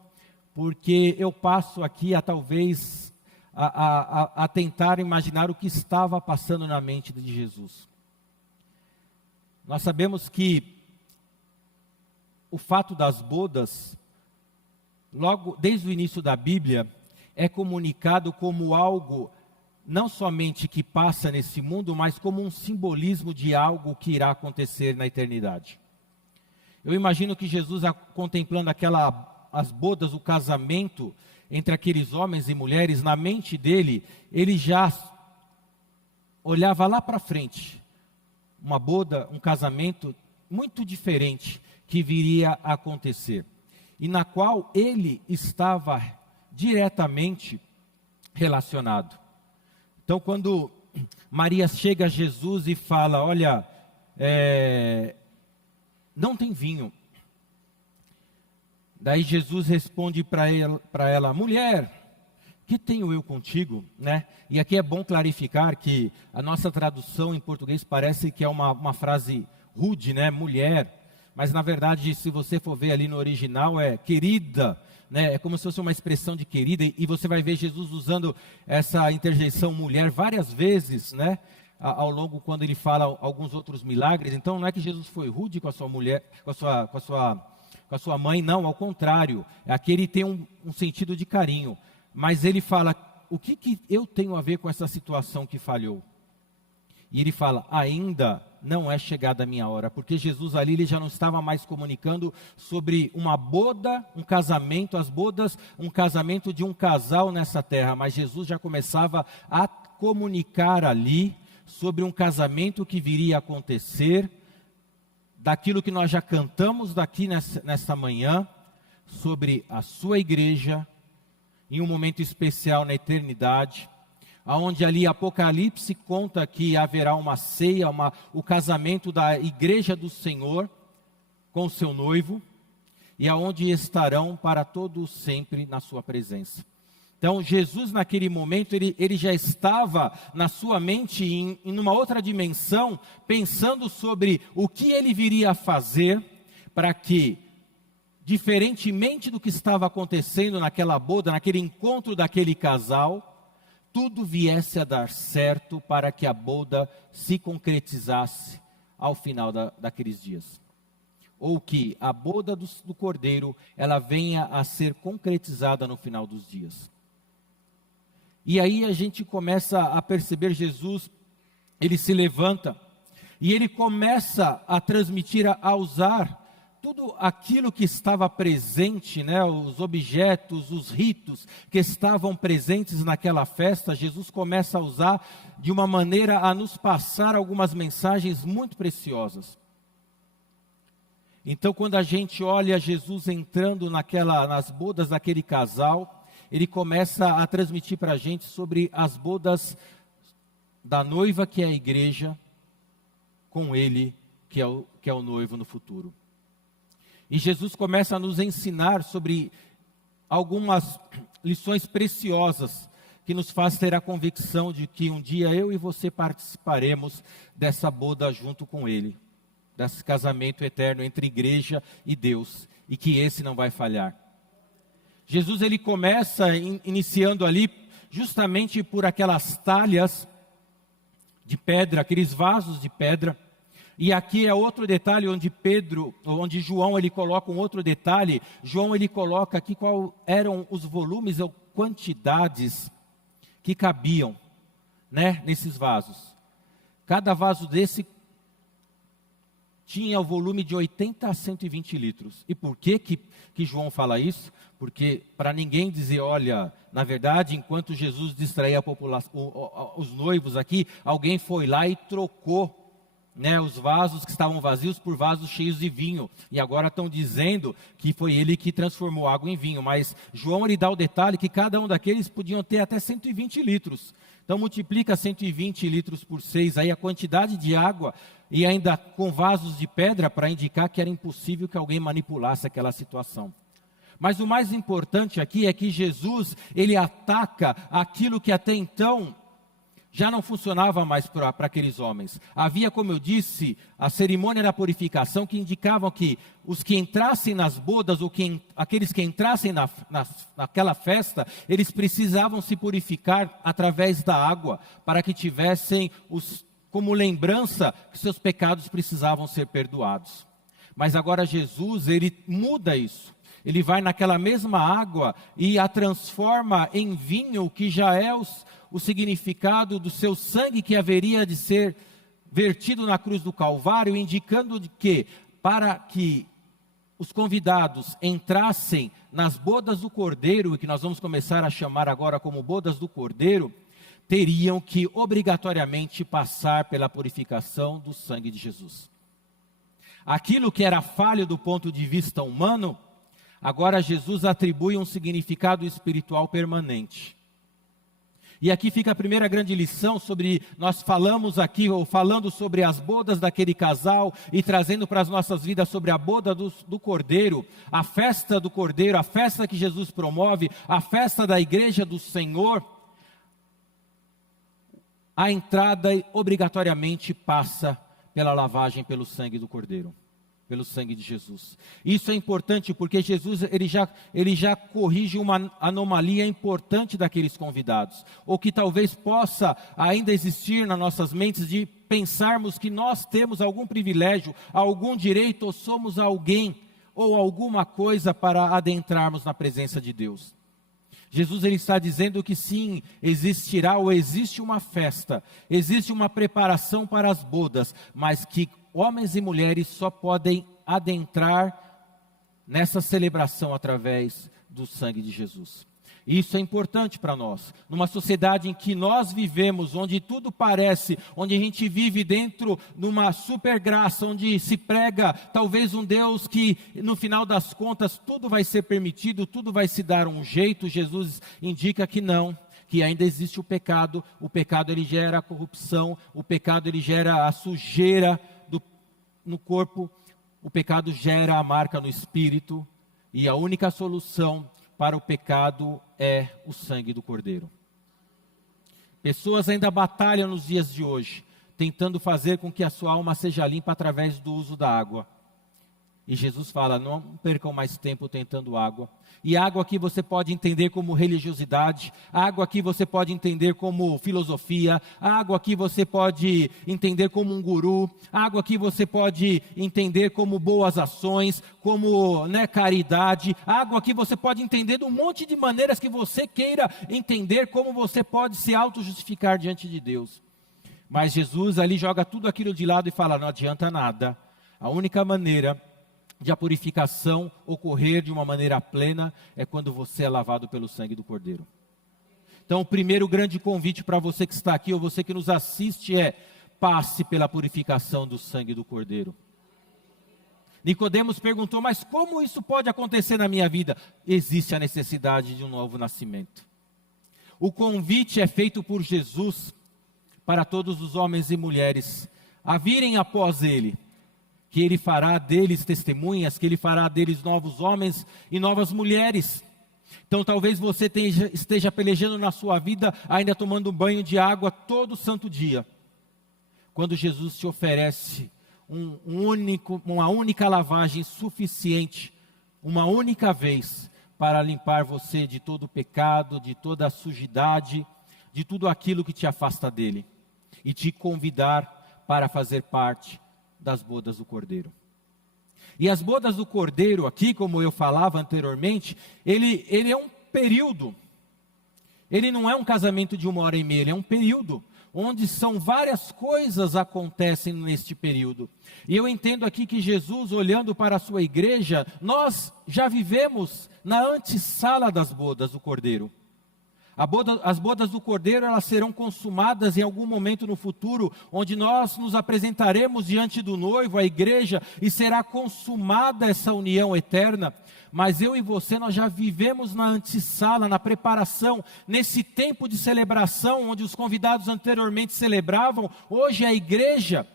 porque eu passo aqui a talvez a tentar imaginar o que estava passando na mente de Jesus. Nós sabemos que o fato das bodas, logo desde o início da Bíblia, é comunicado como algo não somente que passa nesse mundo, mas como um simbolismo de algo que irá acontecer na eternidade. Eu imagino que Jesus, contemplando as bodas, o casamento entre aqueles homens e mulheres, na mente dele, ele já olhava lá para frente, uma boda, um casamento muito diferente que viria a acontecer, e na qual ele estava diretamente relacionado. Então, quando Maria chega a Jesus e fala: olha, não tem vinho. Daí Jesus responde para ela: mulher, que tenho eu contigo? E aqui é bom clarificar que a nossa tradução em português parece que é uma frase rude, mulher. Mas na verdade, se você for ver ali no original, é querida, é como se fosse uma expressão de querida. E você vai ver Jesus usando essa interjeição mulher várias vezes, ao longo, quando ele fala alguns outros milagres. Então não é que Jesus foi rude com a sua mulher, com a sua mãe, não, ao contrário. Aqui ele tem um sentido de carinho, mas ele fala: o que eu tenho a ver com essa situação que falhou? E ele fala: ainda não é chegada a minha hora, porque Jesus ali ele já não estava mais comunicando sobre uma boda, um casamento, as bodas, um casamento de um casal nessa terra, mas Jesus já começava a comunicar ali sobre um casamento que viria a acontecer, daquilo que nós já cantamos daqui nessa manhã, sobre a sua igreja, em um momento especial na eternidade, aonde ali Apocalipse conta que haverá uma ceia, o casamento da igreja do Senhor com o seu noivo, e aonde estarão para todo sempre na sua presença. Então Jesus naquele momento, ele já estava na sua mente em uma outra dimensão, pensando sobre o que ele viria a fazer para que, diferentemente do que estava acontecendo naquela boda, naquele encontro daquele casal, tudo viesse a dar certo para que a boda se concretizasse ao final daqueles dias. Ou que a boda do Cordeiro, ela venha a ser concretizada no final dos dias. E aí a gente começa a perceber Jesus, ele se levanta e ele começa a transmitir, a usar tudo aquilo que estava presente, né, os objetos, os ritos que estavam presentes naquela festa. Jesus começa a usar de uma maneira a nos passar algumas mensagens muito preciosas. Então, quando a gente olha Jesus entrando nas bodas daquele casal, ele começa a transmitir para a gente sobre as bodas da noiva, que é a igreja, com ele, que é o noivo no futuro. E Jesus começa a nos ensinar sobre algumas lições preciosas que nos faz ter a convicção de que um dia eu e você participaremos dessa boda junto com ele, desse casamento eterno entre igreja e Deus, e que esse não vai falhar. Jesus, ele começa iniciando ali justamente por aquelas talhas de pedra, aqueles vasos de pedra. E aqui é outro detalhe onde João ele coloca um outro detalhe. João ele coloca aqui qual eram os volumes ou quantidades que cabiam, né, nesses vasos. Cada vaso desse tinha o volume de 80 a 120 litros. E por que João fala isso? Porque para ninguém dizer, olha, na verdade, enquanto Jesus distraía a população, os noivos aqui, alguém foi lá e trocou, né, os vasos que estavam vazios por vasos cheios de vinho, e agora estão dizendo que foi ele que transformou água em vinho, mas João ele dá o detalhe que cada um daqueles podiam ter até 120 litros, então multiplica 120 litros por 6, aí a quantidade de água, e ainda com vasos de pedra, para indicar que era impossível que alguém manipulasse aquela situação. Mas o mais importante aqui é que Jesus, ele ataca aquilo que até então já não funcionava mais para aqueles homens. Havia, como eu disse, a cerimônia da purificação que indicavam que os que entrassem nas bodas, ou aqueles que entrassem naquela festa, eles precisavam se purificar através da água, para que tivessem como lembrança que seus pecados precisavam ser perdoados. Mas agora Jesus, ele muda isso. Ele vai naquela mesma água e a transforma em vinho, que já é o significado do seu sangue que haveria de ser vertido na cruz do Calvário, indicando de que, para que os convidados entrassem nas bodas do Cordeiro, e que nós vamos começar a chamar agora como bodas do Cordeiro, teriam que obrigatoriamente passar pela purificação do sangue de Jesus. Aquilo que era falho do ponto de vista humano, agora Jesus atribui um significado espiritual permanente. E aqui fica a primeira grande lição nós falamos aqui, ou falando sobre as bodas daquele casal, e trazendo para as nossas vidas sobre a boda do Cordeiro, a festa do Cordeiro, a festa que Jesus promove, a festa da igreja do Senhor. A entrada obrigatoriamente passa pela lavagem pelo sangue do Cordeiro, pelo sangue de Jesus. Isso é importante porque Jesus ele já corrige uma anomalia importante daqueles convidados, ou que talvez possa ainda existir nas nossas mentes, de pensarmos que nós temos algum privilégio, algum direito, ou somos alguém ou alguma coisa para adentrarmos na presença de Deus. Jesus ele está dizendo que sim, existirá ou existe uma festa, existe uma preparação para as bodas, mas que homens e mulheres só podem adentrar nessa celebração através do sangue de Jesus. Isso é importante para nós, numa sociedade em que nós vivemos, onde tudo parece, onde a gente vive dentro de uma super graça, onde se prega talvez um Deus que no final das contas tudo vai ser permitido, tudo vai se dar um jeito. Jesus indica que não, que ainda existe o pecado ele gera a corrupção, o pecado ele gera a sujeira no corpo, o pecado gera a marca no espírito, e a única solução para o pecado é o sangue do Cordeiro. Pessoas ainda batalham nos dias de hoje, tentando fazer com que a sua alma seja limpa através do uso da água. E Jesus fala, não percam mais tempo tentando água. E água aqui você pode entender como religiosidade, água aqui você pode entender como filosofia, água aqui você pode entender como um guru, água aqui você pode entender como boas ações, como caridade, água aqui você pode entender de um monte de maneiras que você queira entender como você pode se auto-justificar diante de Deus. Mas Jesus ali joga tudo aquilo de lado e fala, não adianta nada. A única maneira de a purificação ocorrer de uma maneira plena é quando você é lavado pelo sangue do Cordeiro. Então o primeiro grande convite para você que está aqui ou você que nos assiste é: passe pela purificação do sangue do Cordeiro. Nicodemos perguntou, mas como isso pode acontecer na minha vida? Existe a necessidade de um novo nascimento. O convite é feito por Jesus para todos os homens e mulheres a virem após Ele, que Ele fará deles testemunhas, que Ele fará deles novos homens e novas mulheres. Então talvez você esteja pelejando na sua vida, ainda tomando banho de água todo santo dia. Quando Jesus te oferece uma única lavagem suficiente, uma única vez, para limpar você de todo o pecado, de toda a sujidade, de tudo aquilo que te afasta dele, e te convidar para fazer parte das bodas do Cordeiro. E as bodas do Cordeiro aqui, como eu falava anteriormente, ele é um período, ele não é um casamento de 1h30, ele é um período, onde são várias coisas acontecem neste período. E eu entendo aqui que Jesus, olhando para a sua igreja, nós já vivemos na antessala das bodas do Cordeiro. As bodas do Cordeiro, elas serão consumadas em algum momento no futuro, onde nós nos apresentaremos diante do noivo, a igreja, e será consumada essa união eterna. Mas eu e você, nós já vivemos na antessala, na preparação, nesse tempo de celebração, onde os convidados anteriormente celebravam. Hoje a igreja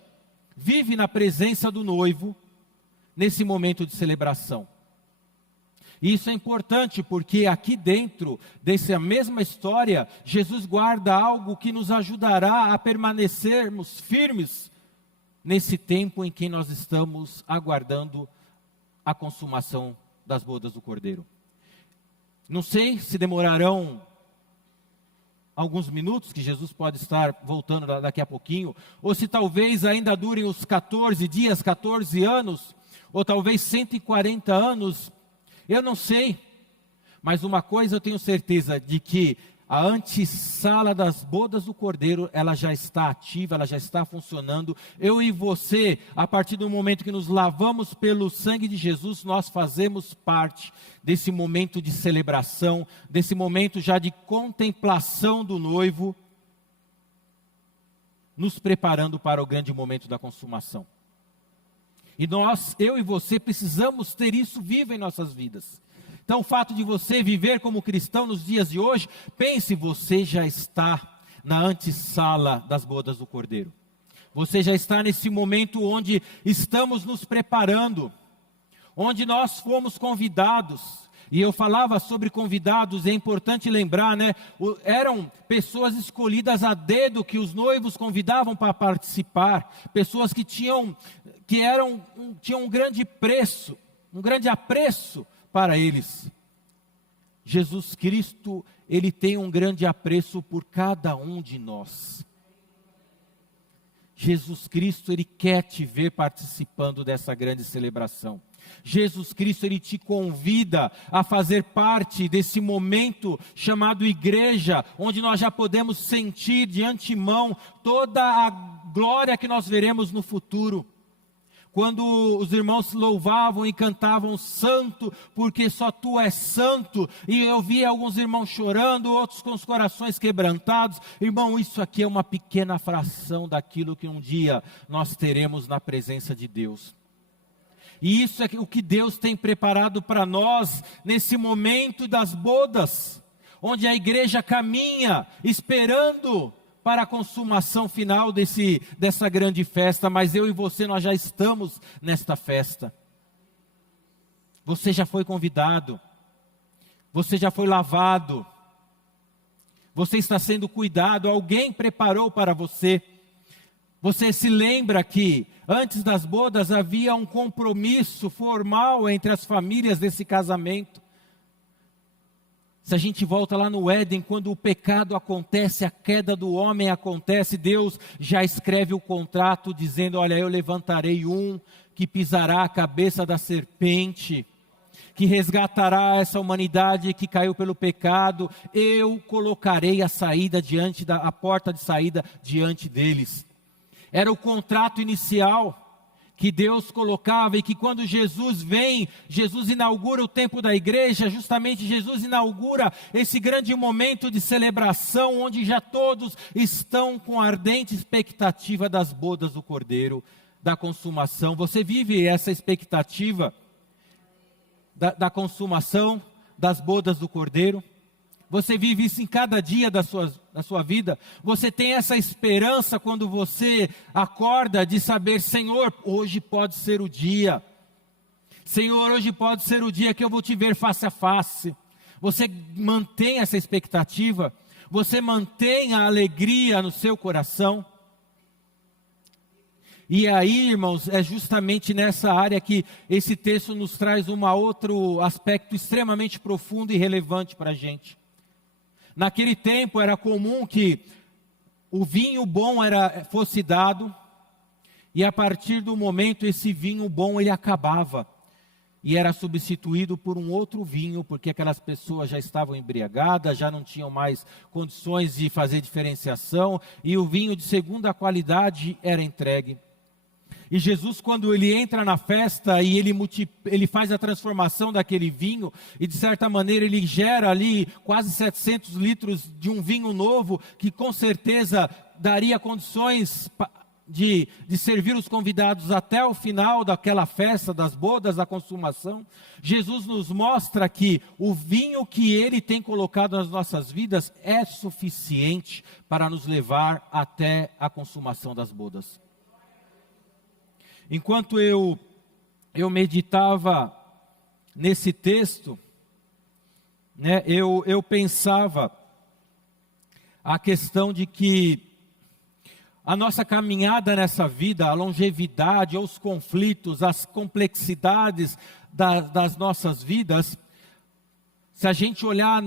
vive na presença do noivo, nesse momento de celebração. E isso é importante porque aqui dentro dessa mesma história, Jesus guarda algo que nos ajudará a permanecermos firmes nesse tempo em que nós estamos aguardando a consumação das bodas do Cordeiro. Não sei se demorarão alguns minutos, que Jesus pode estar voltando daqui a pouquinho, ou se talvez ainda durem os 14 dias, 14 anos, ou talvez 140 anos. Eu não sei, mas uma coisa eu tenho certeza, de que a antessala das bodas do Cordeiro, ela já está ativa, ela já está funcionando. Eu e você, a partir do momento que nos lavamos pelo sangue de Jesus, nós fazemos parte desse momento de celebração, desse momento já de contemplação do noivo, nos preparando para o grande momento da consumação. E nós, eu e você, precisamos ter isso vivo em nossas vidas. Então o fato de você viver como cristão nos dias de hoje, pense, você já está na antessala das bodas do Cordeiro. Você já está nesse momento onde estamos nos preparando, onde nós fomos convidados. E eu falava sobre convidados, é importante lembrar, eram pessoas escolhidas a dedo que os noivos convidavam para participar, pessoas que tinham um grande preço, um grande apreço para eles. Jesus Cristo, Ele tem um grande apreço por cada um de nós. Jesus Cristo, Ele quer te ver participando dessa grande celebração. Jesus Cristo, Ele te convida a fazer parte desse momento chamado igreja, onde nós já podemos sentir de antemão toda a glória que nós veremos no futuro. Quando os irmãos louvavam e cantavam santo, porque só tu és santo, e eu via alguns irmãos chorando, outros com os corações quebrantados. Irmão, isso aqui é uma pequena fração daquilo que um dia nós teremos na presença de Deus. E isso é o que Deus tem preparado para nós nesse momento das bodas, onde a igreja caminha esperando para a consumação final dessa grande festa. Mas eu e você, nós já estamos nesta festa. Você já foi convidado, você já foi lavado, você está sendo cuidado, alguém preparou para você. Você se lembra que antes das bodas havia um compromisso formal entre as famílias desse casamento? Se a gente volta lá no Éden, quando o pecado acontece, a queda do homem acontece, Deus já escreve o contrato dizendo: olha, eu levantarei um que pisará a cabeça da serpente, que resgatará essa humanidade que caiu pelo pecado, eu colocarei a porta de saída diante deles. Era o contrato inicial que Deus colocava, e que quando Jesus vem, Jesus inaugura o tempo da igreja, justamente Jesus inaugura esse grande momento de celebração, onde já todos estão com ardente expectativa das bodas do Cordeiro, da consumação. Você vive essa expectativa da consumação das bodas do Cordeiro? Você vive isso em cada dia da sua vida? Você tem essa esperança quando você acorda de saber: Senhor, hoje pode ser o dia. Senhor, hoje pode ser o dia que eu vou te ver face a face. Você mantém essa expectativa? Você mantém a alegria no seu coração? E aí, irmãos, é justamente nessa área que esse texto nos traz outro aspecto extremamente profundo e relevante para a gente. Naquele tempo era comum que o vinho bom fosse dado, e a partir do momento esse vinho bom ele acabava e era substituído por um outro vinho, porque aquelas pessoas já estavam embriagadas, já não tinham mais condições de fazer diferenciação, e o vinho de segunda qualidade era entregue. E Jesus, quando ele entra na festa e ele faz a transformação daquele vinho, e de certa maneira ele gera ali quase 700 litros de um vinho novo, que com certeza daria condições de servir os convidados até o final daquela festa, das bodas, da consumação. Jesus nos mostra que o vinho que ele tem colocado nas nossas vidas é suficiente para nos levar até a consumação das bodas. Enquanto eu meditava nesse texto, né, eu pensava a questão de que a nossa caminhada nessa vida, a longevidade, os conflitos, as complexidades das nossas vidas, se a gente olhar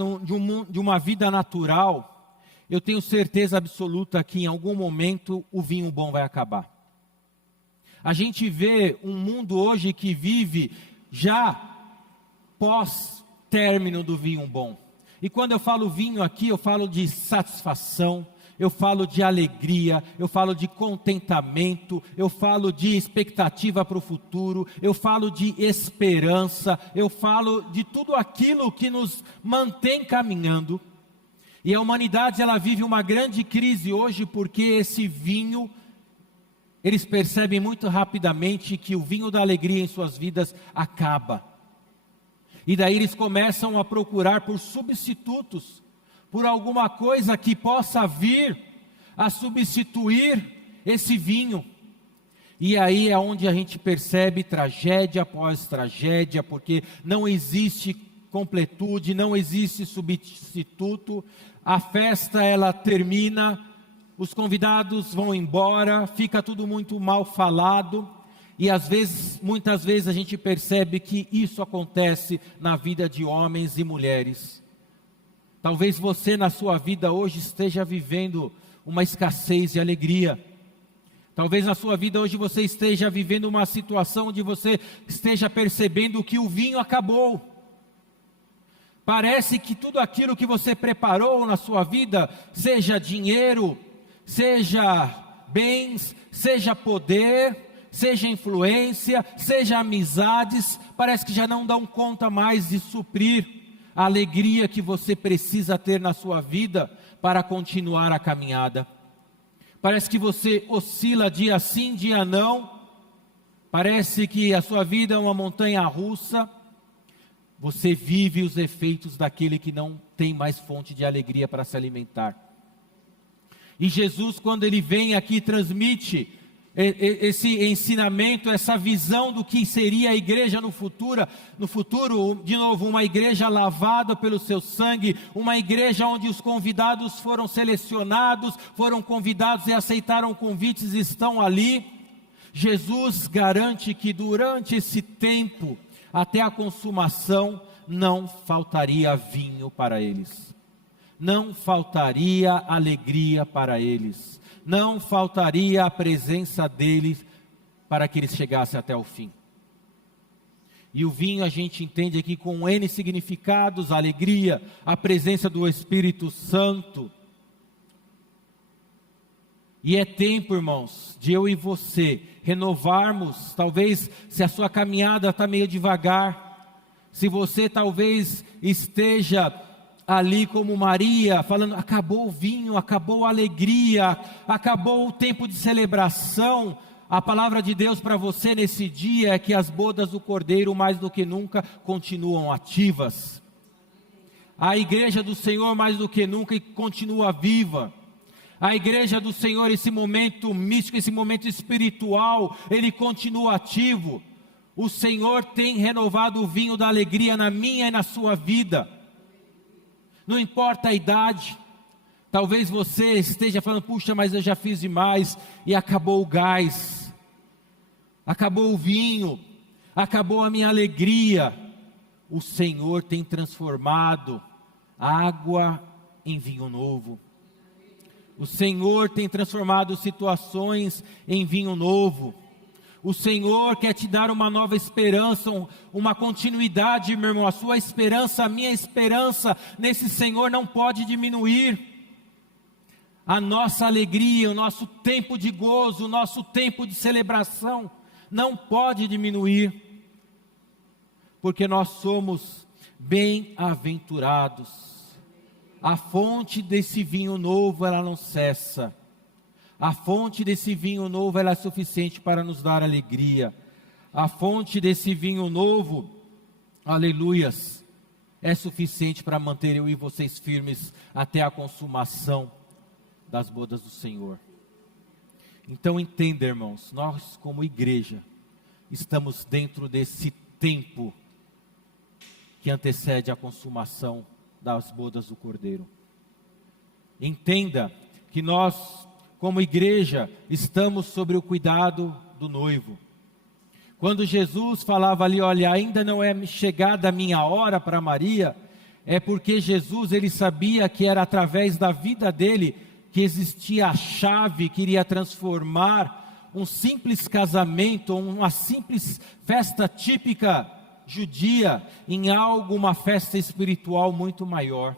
de uma vida natural, eu tenho certeza absoluta que em algum momento o vinho bom vai acabar. A gente vê um mundo hoje que vive já pós-término do vinho bom. E quando eu falo vinho aqui, eu falo de satisfação, eu falo de alegria, eu falo de contentamento, eu falo de expectativa para o futuro, eu falo de esperança, eu falo de tudo aquilo que nos mantém caminhando. E a humanidade, ela vive uma grande crise hoje, porque esse vinho, eles percebem muito rapidamente que o vinho da alegria em suas vidas acaba. E daí eles começam a procurar por substitutos, por alguma coisa que possa vir a substituir esse vinho. E aí é onde a gente percebe tragédia após tragédia, porque não existe completude, não existe substituto. A festa, ela termina, os convidados vão embora, fica tudo muito mal falado, e muitas vezes a gente percebe que isso acontece na vida de homens e mulheres. Talvez você na sua vida hoje esteja vivendo uma escassez de alegria. Talvez na sua vida hoje você esteja vivendo uma situação onde você esteja percebendo que o vinho acabou. Parece que tudo aquilo que você preparou na sua vida, seja dinheiro, seja bens, seja poder, seja influência, seja amizades, parece que já não dão conta mais de suprir a alegria que você precisa ter na sua vida para continuar a caminhada. Parece que você oscila dia sim, dia não, parece que a sua vida é uma montanha russa. Você vive os efeitos daquele que não tem mais fonte de alegria para se alimentar. E Jesus, quando ele vem aqui, transmite esse ensinamento, essa visão do que seria a igreja no futuro, de novo, uma igreja lavada pelo seu sangue, uma igreja onde os convidados foram selecionados, foram convidados e aceitaram convites e estão ali. Jesus garante que durante esse tempo, até a consumação, não faltaria vinho para eles, não faltaria alegria para eles, não faltaria a presença deles para que eles chegassem até o fim. E o vinho a gente entende aqui com N significados: a alegria, a presença do Espírito Santo. E é tempo, irmãos, de eu e você renovarmos. Talvez se a sua caminhada está meio devagar, se você talvez esteja ali como Maria, falando, acabou o vinho, acabou a alegria, acabou o tempo de celebração. A palavra de Deus para você nesse dia é que as bodas do Cordeiro, mais do que nunca, continuam ativas. A igreja do Senhor, mais do que nunca, continua viva. A igreja do Senhor, esse momento místico, esse momento espiritual, ele continua ativo. O Senhor tem renovado o vinho da alegria na minha e na sua vida. Não importa a idade. Talvez você esteja falando, puxa, mas eu já fiz demais, e acabou o gás, acabou o vinho, acabou a minha alegria. O Senhor tem transformado água em vinho novo. O Senhor tem transformado situações em vinho novo. O Senhor quer te dar uma nova esperança, uma continuidade, meu irmão. A sua esperança, a minha esperança nesse Senhor não pode diminuir. A nossa alegria, o nosso tempo de gozo, o nosso tempo de celebração não pode diminuir, porque nós somos bem-aventurados. A fonte desse vinho novo, ela não cessa. A fonte desse vinho novo, ela é suficiente para nos dar alegria. A fonte desse vinho novo, aleluias, é suficiente para manter eu e vocês firmes até a consumação das bodas do Senhor. Então entenda, irmãos, nós como igreja, estamos dentro desse tempo que antecede a consumação das bodas do Cordeiro. Entenda que nós, como igreja, estamos sob o cuidado do noivo. Quando Jesus falava ali, olha, ainda não é chegada a minha hora para Maria, é porque Jesus, ele sabia que era através da vida dele que existia a chave que iria transformar um simples casamento, uma simples festa típica judia, em algo, uma festa espiritual muito maior.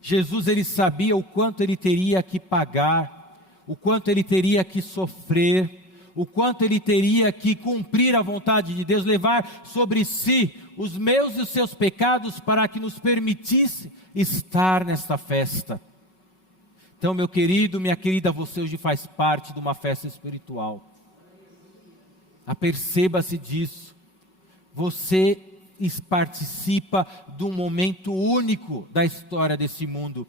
Jesus, ele sabia o quanto ele teria que pagar, o quanto ele teria que sofrer, o quanto ele teria que cumprir a vontade de Deus, levar sobre si os meus e os seus pecados para que nos permitisse estar nesta festa. Então, meu querido, minha querida, você hoje faz parte de uma festa espiritual. Aperceba-se disso. Você participa de um momento único da história desse mundo,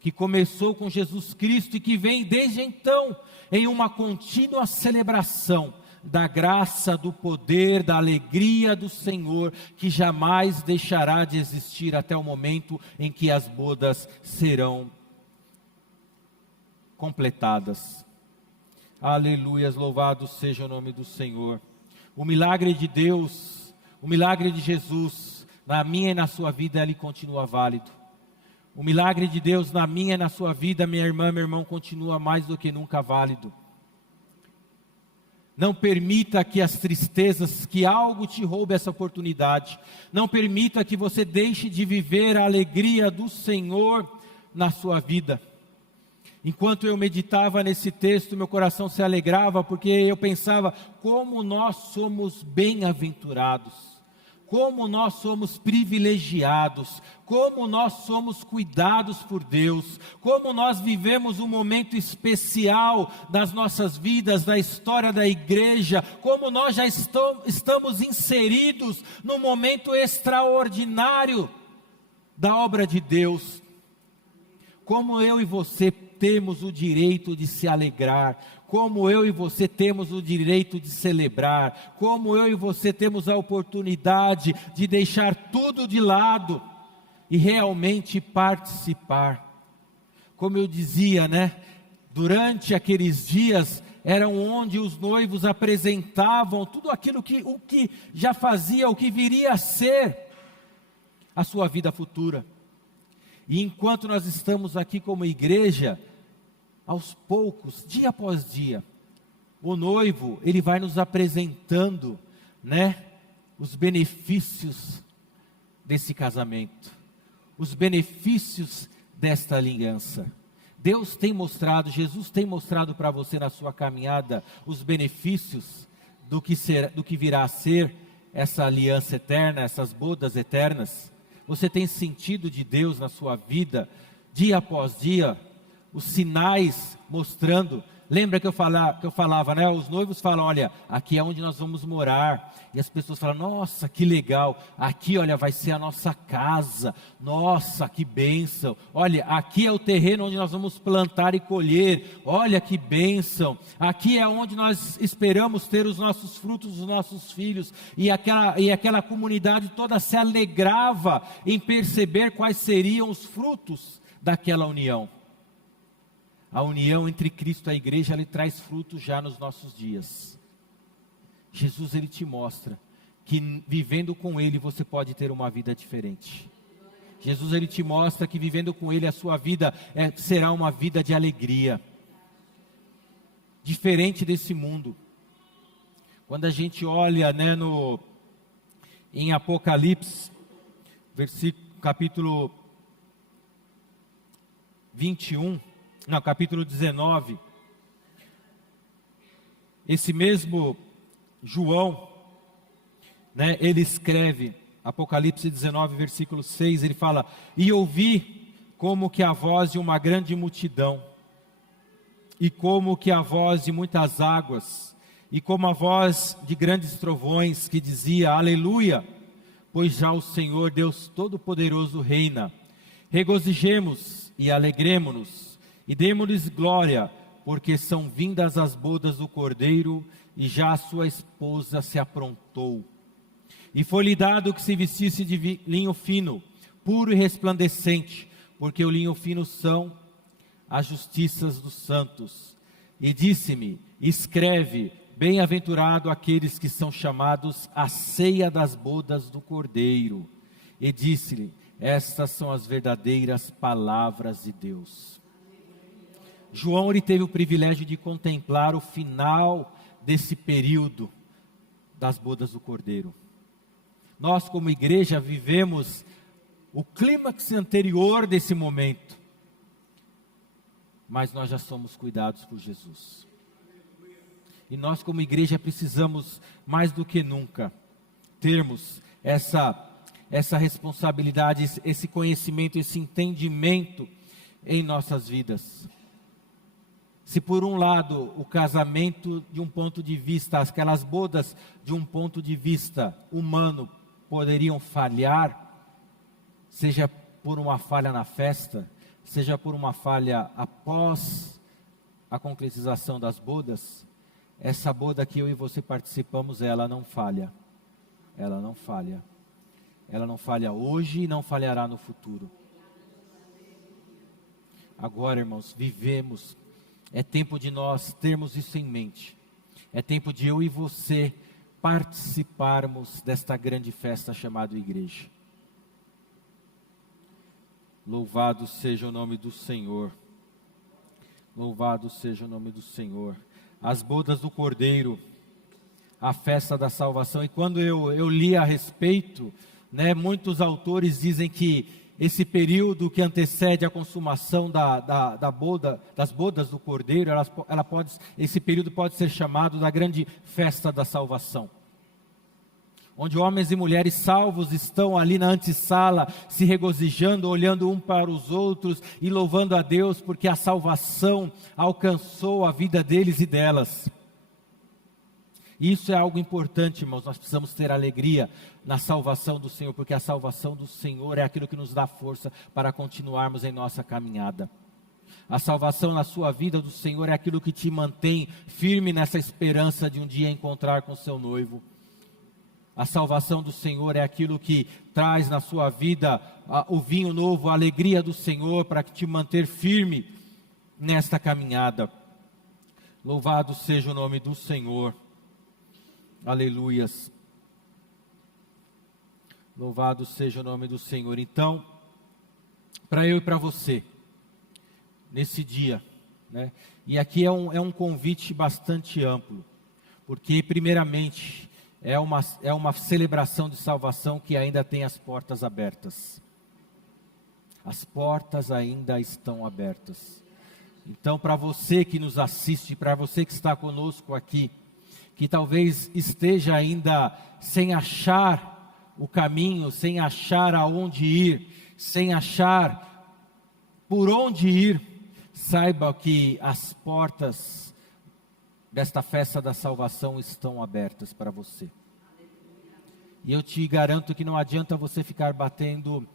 que começou com Jesus Cristo e que vem desde então em uma contínua celebração da graça, do poder, da alegria do Senhor, que jamais deixará de existir até o momento em que as bodas serão completadas. Aleluias, louvado seja o nome do Senhor. O milagre de Deus, o milagre de Jesus, na minha e na sua vida, ele continua válido. O milagre de Deus na minha e na sua vida, minha irmã, meu irmão, continua mais do que nunca válido. Não permita que as tristezas, que algo te roube essa oportunidade. Não permita que você deixe de viver a alegria do Senhor na sua vida. Enquanto eu meditava nesse texto, meu coração se alegrava, porque eu pensava como nós somos bem-aventurados, como nós somos privilegiados, como nós somos cuidados por Deus, como nós vivemos um momento especial das nossas vidas, da história da igreja, como nós já estamos inseridos num momento extraordinário da obra de Deus. como eu e você temos o direito de se alegrar, como eu e você temos o direito de celebrar, como eu e você temos a oportunidade de deixar tudo de lado e realmente participar. Como eu dizia, né? Durante aqueles dias eram onde os noivos apresentavam tudo aquilo o que já fazia, o que viria a ser a sua vida futura. E enquanto nós estamos aqui como igreja, aos poucos, dia após dia, o noivo, ele vai nos apresentando, né, os benefícios desse casamento, os benefícios desta aliança. Deus tem mostrado, Jesus tem mostrado para você na sua caminhada os benefícios do que virá a ser essa aliança eterna, essas bodas eternas. Você tem sentido de Deus na sua vida, dia após dia, os sinais mostrando. Lembra que eu falava, né? Os noivos falam, olha, aqui é onde nós vamos morar. E as pessoas falam, nossa, que legal. Aqui, olha, vai ser a nossa casa. Nossa, que bênção. Olha, aqui é o terreno onde nós vamos plantar e colher. Olha que bênção. Aqui é onde nós esperamos ter os nossos frutos, os nossos filhos. E aquela comunidade toda se alegrava em perceber quais seriam os frutos daquela união. A união entre Cristo e a igreja, ele traz frutos já nos nossos dias. Jesus, ele te mostra que vivendo com ele você pode ter uma vida diferente. Jesus, ele te mostra que vivendo com ele a sua vida será uma vida de alegria. Diferente desse mundo. Quando a gente olha, né, em Apocalipse, capítulo 21... No capítulo 19, esse mesmo João, né, ele escreve, Apocalipse 19, versículo 6, ele fala, e ouvi como que a voz de uma grande multidão, e como que a voz de muitas águas, e como a voz de grandes trovões, que dizia, aleluia, pois já o Senhor Deus Todo-Poderoso reina, regozijemos e alegremo-nos, e demos-lhes glória, porque são vindas as bodas do Cordeiro, e já a sua esposa se aprontou. E foi-lhe dado que se vestisse de linho fino, puro e resplandecente, porque o linho fino são as justiças dos santos. E disse-me, escreve, bem-aventurado aqueles que são chamados à ceia das bodas do Cordeiro. E disse-lhe, estas são as verdadeiras palavras de Deus. João, ele teve o privilégio de contemplar o final desse período das bodas do Cordeiro. Nós, como igreja, vivemos o clímax anterior desse momento, mas nós já somos cuidados por Jesus. E nós, como igreja, precisamos, mais do que nunca, termos essa responsabilidade, esse conhecimento, esse entendimento em nossas vidas. Se por um lado o casamento de um ponto de vista, aquelas bodas de um ponto de vista humano poderiam falhar, seja por uma falha na festa, seja por uma falha após a concretização das bodas, essa boda que eu e você participamos, ela não falha. Ela não falha. Ela não falha hoje e não falhará no futuro. Agora, irmãos, vivemos. É tempo de nós termos isso em mente. É tempo de eu e você participarmos desta grande festa chamada igreja. Louvado seja o nome do Senhor. Louvado seja o nome do Senhor. As bodas do Cordeiro, a festa da salvação. E quando eu li a respeito, né, muitos autores dizem que esse período que antecede a consumação das bodas do Cordeiro, esse período pode ser chamado da grande festa da salvação. Onde homens e mulheres salvos estão ali na antessala, se regozijando, olhando um para os outros e louvando a Deus, porque a salvação alcançou a vida deles e delas. E isso é algo importante, irmãos. Nós precisamos ter alegria na salvação do Senhor, porque a salvação do Senhor é aquilo que nos dá força para continuarmos em nossa caminhada. A salvação na sua vida do Senhor é aquilo que te mantém firme nessa esperança de um dia encontrar com seu noivo. A salvação do Senhor é aquilo que traz na sua vida o vinho novo, a alegria do Senhor, para te manter firme nesta caminhada. Louvado seja o nome do Senhor. Aleluias. Louvado seja o nome do Senhor. Então, para eu e para você, nesse dia, né? E aqui é um convite bastante amplo, porque primeiramente é uma celebração de salvação que ainda tem as portas abertas. As portas ainda estão abertas. Então, para você que nos assiste, para você que está conosco aqui, que talvez esteja ainda sem achar o caminho, sem achar aonde ir, sem achar por onde ir, saiba que as portas desta festa da salvação estão abertas para você. E eu te garanto que não adianta você ficar batendo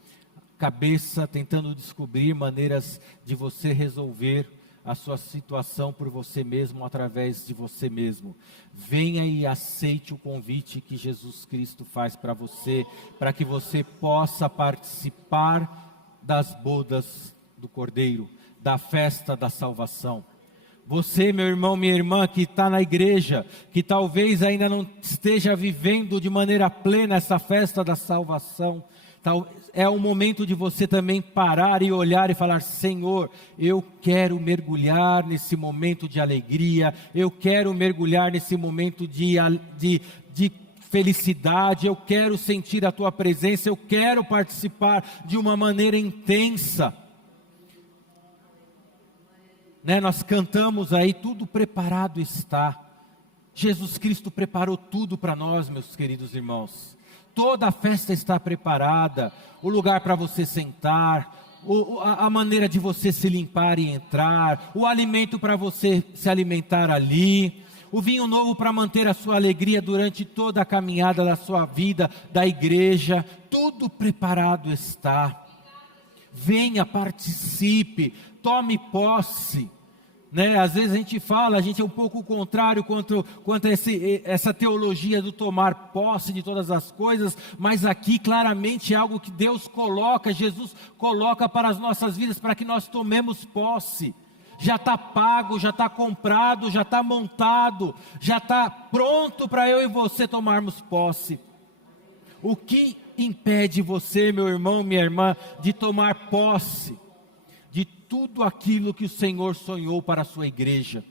cabeça, tentando descobrir maneiras de você resolver a sua situação por você mesmo, através de você mesmo. Venha e aceite o convite que Jesus Cristo faz para você, para que você possa participar das bodas do Cordeiro, da festa da salvação. Você, meu irmão, minha irmã, que está na igreja, que talvez ainda não esteja vivendo de maneira plena essa festa da salvação, é o momento de você também parar e olhar e falar: Senhor, eu quero mergulhar nesse momento de alegria, eu quero mergulhar nesse momento de felicidade, eu quero sentir a Tua presença, eu quero participar de uma maneira intensa. Né, nós cantamos aí, tudo preparado está. Jesus Cristo preparou tudo para nós, meus queridos irmãos. Toda a festa está preparada, o lugar para você sentar, a maneira de você se limpar e entrar, o alimento para você se alimentar ali, o vinho novo para manter a sua alegria durante toda a caminhada da sua vida, da igreja, tudo preparado está. Venha, participe, tome posse. Né? Às vezes a gente é um pouco contrário quanto a essa teologia do tomar posse de todas as coisas, mas aqui claramente é algo que Deus coloca, Jesus coloca para as nossas vidas, para que nós tomemos posse. Já está pago, já está comprado, já está montado, já está pronto para eu e você tomarmos posse. O que impede você, meu irmão, minha irmã, de tomar posse de tudo aquilo que o Senhor sonhou para a sua igreja?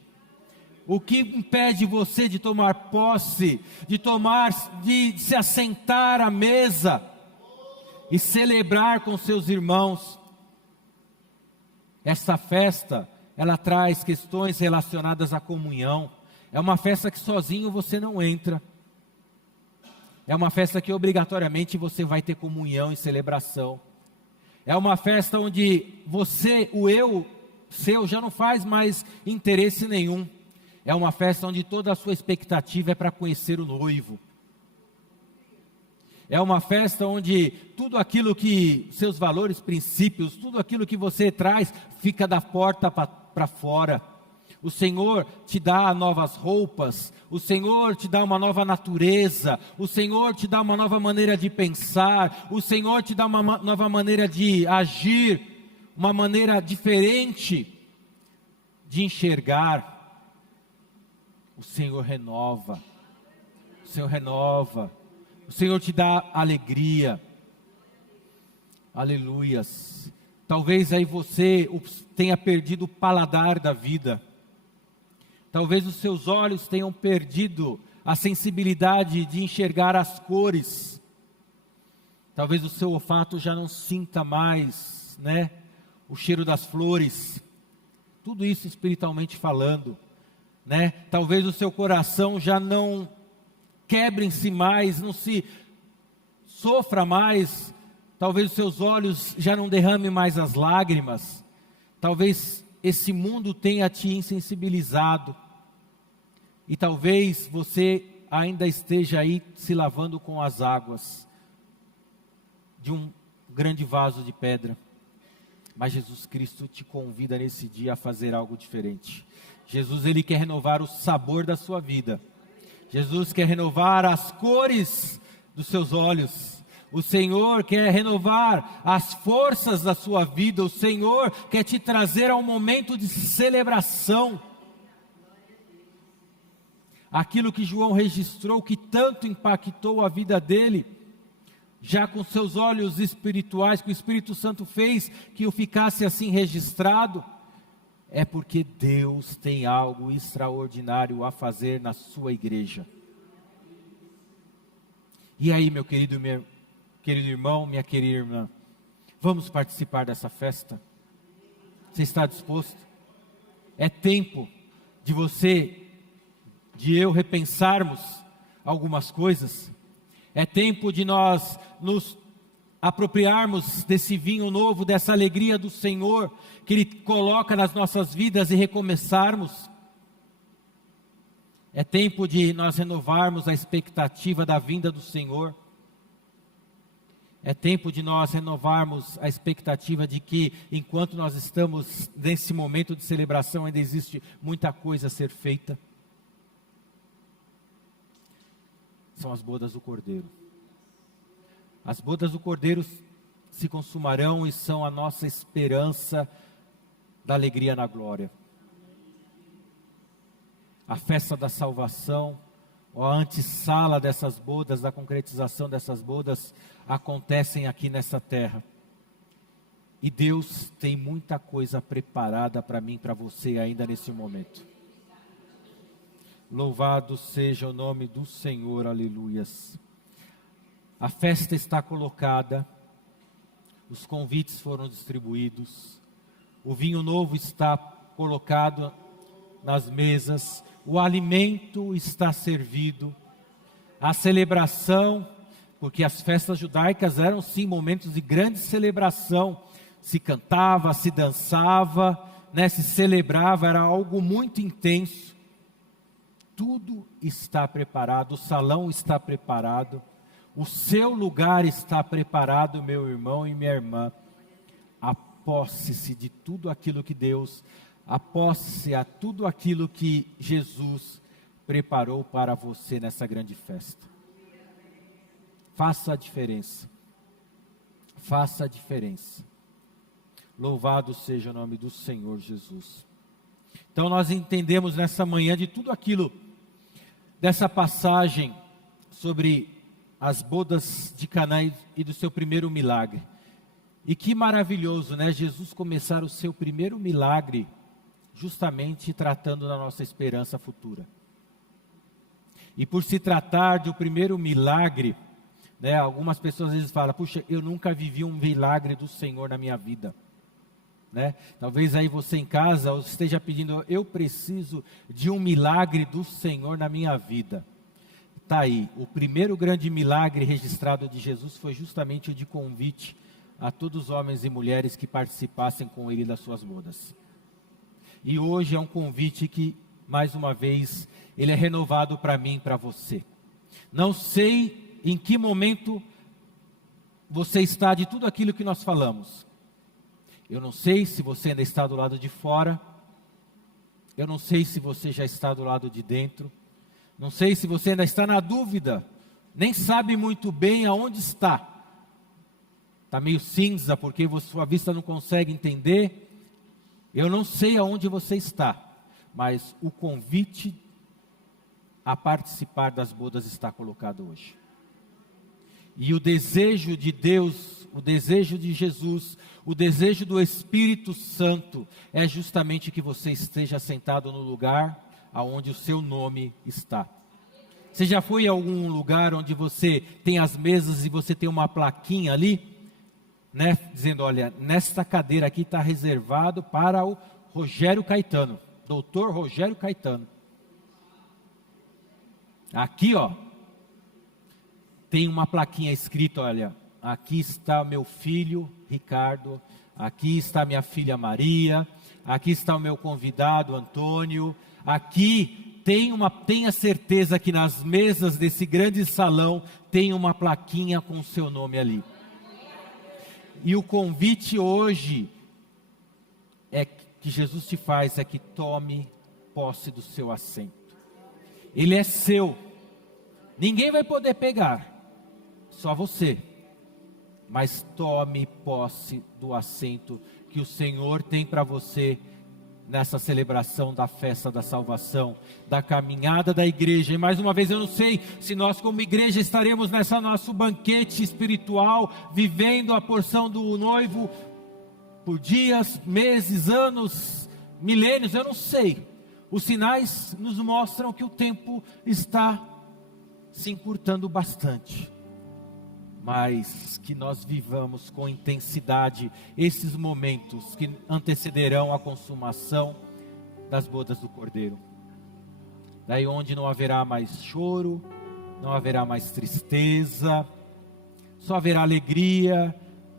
O que impede você de tomar posse, de se assentar à mesa e celebrar com seus irmãos? Essa festa, ela traz questões relacionadas à comunhão. É uma festa que sozinho você não entra. É uma festa que obrigatoriamente você vai ter comunhão e celebração. É uma festa onde você, o eu seu, já não faz mais interesse nenhum. É uma festa onde toda a sua expectativa é para conhecer o noivo. É uma festa onde tudo aquilo que, seus valores, princípios, tudo aquilo que você traz, fica da porta para fora. O Senhor te dá novas roupas, o Senhor te dá uma nova natureza, o Senhor te dá uma nova maneira de pensar, o Senhor te dá uma nova maneira de agir, uma maneira diferente de enxergar. O Senhor renova, o Senhor renova, o Senhor te dá alegria. Aleluias. Talvez aí você tenha perdido o paladar da vida. Talvez os seus olhos tenham perdido a sensibilidade de enxergar as cores. Talvez o seu olfato já não sinta mais, né, o cheiro das flores. Tudo isso espiritualmente falando, né? Talvez o seu coração já não quebre-se mais, não se sofra mais. Talvez os seus olhos já não derramem mais as lágrimas. Talvez esse mundo tenha te insensibilizado. E talvez você ainda esteja aí se lavando com as águas de um grande vaso de pedra. Mas Jesus Cristo te convida nesse dia a fazer algo diferente. Jesus, Ele quer renovar o sabor da sua vida. Jesus quer renovar as cores dos seus olhos. O Senhor quer renovar as forças da sua vida. O Senhor quer te trazer a um momento de celebração. Aquilo que João registrou, que tanto impactou a vida dele, já com seus olhos espirituais, que o Espírito Santo fez que o ficasse assim registrado, é porque Deus tem algo extraordinário a fazer na sua igreja. E aí, meu querido irmão, minha querida irmã, vamos participar dessa festa? Você está disposto? É tempo de eu repensarmos algumas coisas. É tempo de nós nos apropriarmos desse vinho novo, dessa alegria do Senhor, que Ele coloca nas nossas vidas e recomeçarmos. É tempo de nós renovarmos a expectativa da vinda do Senhor. É tempo de nós renovarmos a expectativa de que, enquanto nós estamos nesse momento de celebração, ainda existe muita coisa a ser feita. São as bodas do Cordeiro. As bodas do Cordeiro se consumarão e são a nossa esperança da alegria na glória. A festa da salvação, ou a antessala dessas bodas, da concretização dessas bodas, acontecem aqui nessa terra. E Deus tem muita coisa preparada para mim, para você ainda nesse momento. Louvado seja o nome do Senhor, aleluias. A festa está colocada, os convites foram distribuídos, o vinho novo está colocado nas mesas, o alimento está servido, a celebração, porque as festas judaicas eram sim momentos de grande celebração, se cantava, se dançava, se celebrava, era algo muito intenso. Tudo está preparado, o salão está preparado, o seu lugar está preparado, meu irmão e minha irmã. Aposse-se de tudo aquilo que Deus, aposse-se a tudo aquilo que Jesus preparou para você nessa grande festa. Faça a diferença. Faça a diferença. Louvado seja o nome do Senhor Jesus. Então nós entendemos nessa manhã de tudo aquilo, dessa passagem sobre as bodas de Caná e do seu primeiro milagre. E que maravilhoso, Jesus começar o seu primeiro milagre justamente tratando da nossa esperança futura. E por se tratar do primeiro milagre, algumas pessoas às vezes falam, puxa, eu nunca vivi um milagre do Senhor na minha vida. Talvez aí você em casa esteja pedindo, eu preciso de um milagre do Senhor na minha vida. Está aí, o primeiro grande milagre registrado de Jesus foi justamente o de convite a todos os homens e mulheres que participassem com Ele das suas bodas. E hoje é um convite que, mais uma vez, ele é renovado para mim e para você. Não sei em que momento você está de tudo aquilo que nós falamos. Eu não sei se você ainda está do lado de fora. Eu não sei se você já está do lado de dentro. Não sei se você ainda está na dúvida. Nem sabe muito bem aonde está. Está meio cinza porque sua vista não consegue entender. Eu não sei aonde você está. Mas o convite a participar das bodas está colocado hoje. E o desejo de Deus, o desejo de Jesus, o desejo do Espírito Santo é justamente que você esteja sentado no lugar aonde o seu nome está. Você já foi a algum lugar onde você tem as mesas e você tem uma plaquinha ali, dizendo, olha, nesta cadeira aqui está reservado para o Rogério Caetano, doutor Rogério Caetano. Aqui, tem uma plaquinha escrita, olha, aqui está meu filho Ricardo, aqui está minha filha Maria, aqui está o meu convidado Antônio, aqui tenha certeza que nas mesas desse grande salão tem uma plaquinha com o seu nome ali. E o convite hoje que Jesus te faz é que tome posse do seu assento. Ele é seu. Ninguém vai poder pegar, só você. Mas tome posse do assento que o Senhor tem para você nessa celebração da festa da salvação, da caminhada da igreja. E mais uma vez, eu não sei se nós como igreja estaremos nessa nosso banquete espiritual, vivendo a porção do noivo por dias, meses, anos, milênios, eu não sei. Os sinais nos mostram que o tempo está se encurtando bastante. Mas que nós vivamos com intensidade esses momentos que antecederão a consumação das bodas do Cordeiro. Daí onde não haverá mais choro, não haverá mais tristeza, só haverá alegria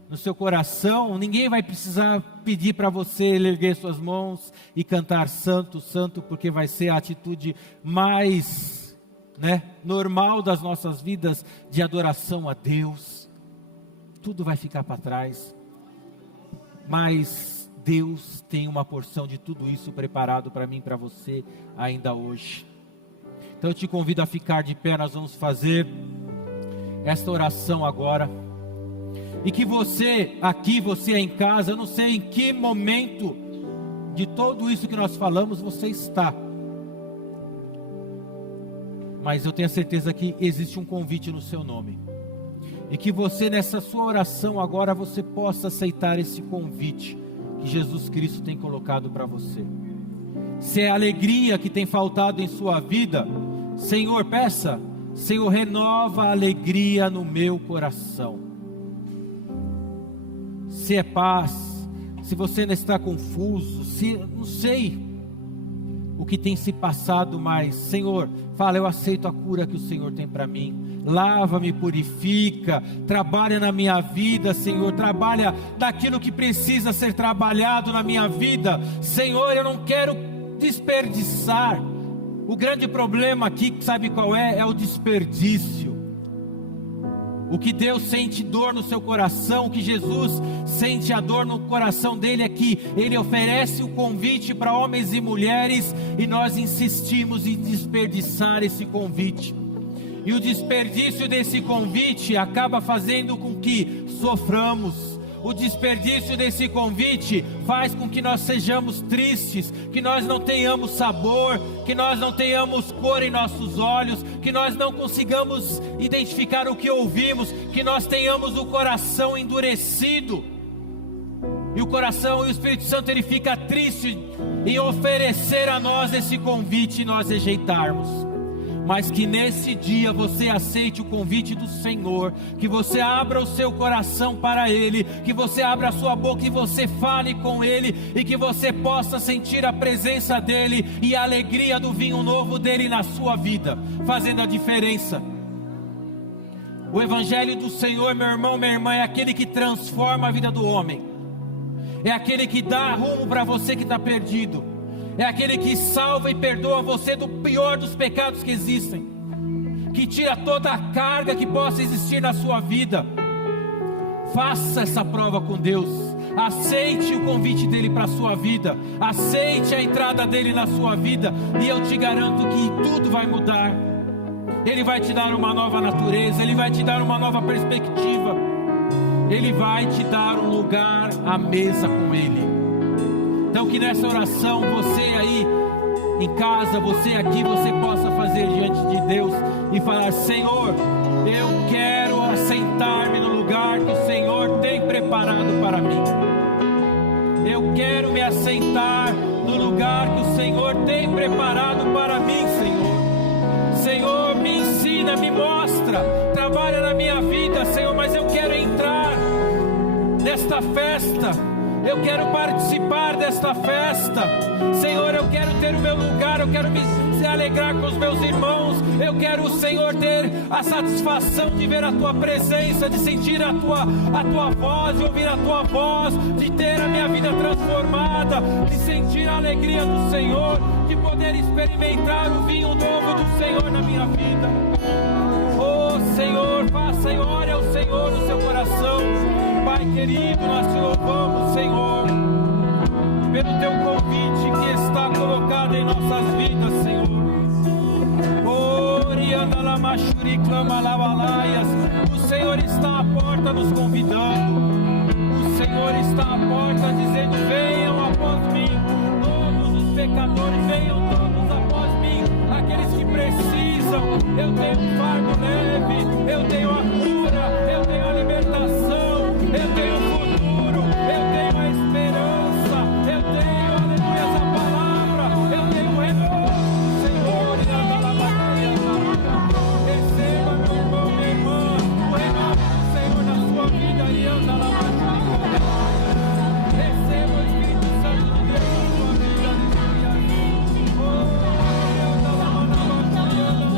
no seu coração. Ninguém vai precisar pedir para você erguer suas mãos e cantar santo, santo, porque vai ser a atitude mais normal das nossas vidas de adoração a Deus. Tudo vai ficar para trás, mas Deus tem uma porção de tudo isso preparado para mim e para você ainda hoje. Então eu te convido a ficar de pé. Nós vamos fazer esta oração agora, e que você aqui, você em casa, eu não sei em que momento de tudo isso que nós falamos você está, mas eu tenho a certeza que existe um convite no seu nome. E que você nessa sua oração agora você possa aceitar esse convite que Jesus Cristo tem colocado para você. Se é alegria que tem faltado em sua vida, Senhor, peça: Senhor, renova a alegria no meu coração. Se é paz, se você ainda está confuso, se não sei o que tem se passado, mas Senhor, fala: eu aceito a cura que o Senhor tem para mim. Lava-me, purifica, trabalha na minha vida, Senhor, trabalha daquilo que precisa ser trabalhado na minha vida. Senhor, eu não quero desperdiçar. O grande problema aqui, sabe qual é? É o desperdício. O que Deus sente dor no seu coração, o que Jesus sente a dor no coração dele é que Ele oferece o convite para homens e mulheres, e nós insistimos em desperdiçar esse convite. E o desperdício desse convite acaba fazendo com que soframos. O desperdício desse convite faz com que nós sejamos tristes, que nós não tenhamos sabor, que nós não tenhamos cor em nossos olhos, que nós não consigamos identificar o que ouvimos, que nós tenhamos o coração endurecido. E o coração e o Espírito Santo, ele fica triste em oferecer a nós esse convite e nós rejeitarmos. Mas que nesse dia você aceite o convite do Senhor, que você abra o seu coração para Ele, que você abra a sua boca e você fale com Ele, e que você possa sentir a presença dEle e a alegria do vinho novo dEle na sua vida, fazendo a diferença. O Evangelho do Senhor, meu irmão, minha irmã, é aquele que transforma a vida do homem, é aquele que dá rumo para você que está perdido, é aquele que salva e perdoa você do pior dos pecados que existem, que tira toda a carga que possa existir na sua vida. Faça essa prova com Deus, aceite o convite dEle para a sua vida, aceite a entrada dEle na sua vida, e eu te garanto que tudo vai mudar. Ele vai te dar uma nova natureza, Ele vai te dar uma nova perspectiva, Ele vai te dar um lugar à mesa com Ele. Então que nessa oração, você aí em casa, você aqui, você possa fazer diante de Deus e falar: Senhor, eu quero assentar-me no lugar que o Senhor tem preparado para mim. Eu quero me assentar no lugar que o Senhor tem preparado para mim, Senhor. Senhor, me ensina, me mostra, trabalha na minha vida, Senhor, mas eu quero entrar nesta festa. Eu quero participar desta festa, Senhor, eu quero ter o meu lugar, eu quero me alegrar com os meus irmãos, eu quero, Senhor, ter a satisfação de ver a Tua presença, de sentir a tua voz, de ouvir a Tua voz, de ter a minha vida transformada, de sentir a alegria do Senhor. de poder experimentar o vinho novo do Senhor na minha vida. Oh Senhor, faça e ore ao Senhor no seu coração. Pai querido, nós te louvamos, Senhor, pelo teu convite que está colocado em nossas vidas, Senhor. O Senhor está à porta nos convidando. O Senhor está à porta dizendo: venham após mim, todos os pecadores, venham todos após mim, aqueles que precisam. Eu tenho um fardo leve, eu tenho a cura, eu tenho a libertação, eu tenho o futuro, eu tenho a esperança, eu tenho, aleluia, essa palavra, eu tenho o renovo, Senhor, e anda lá receba, meu irmão, minha irmã, o renovo do Senhor na sua vida e anda lá. Receba o Espírito Santo de Deus na sua vida, aleluia. Oh, anda lá, anda lá, anda lá.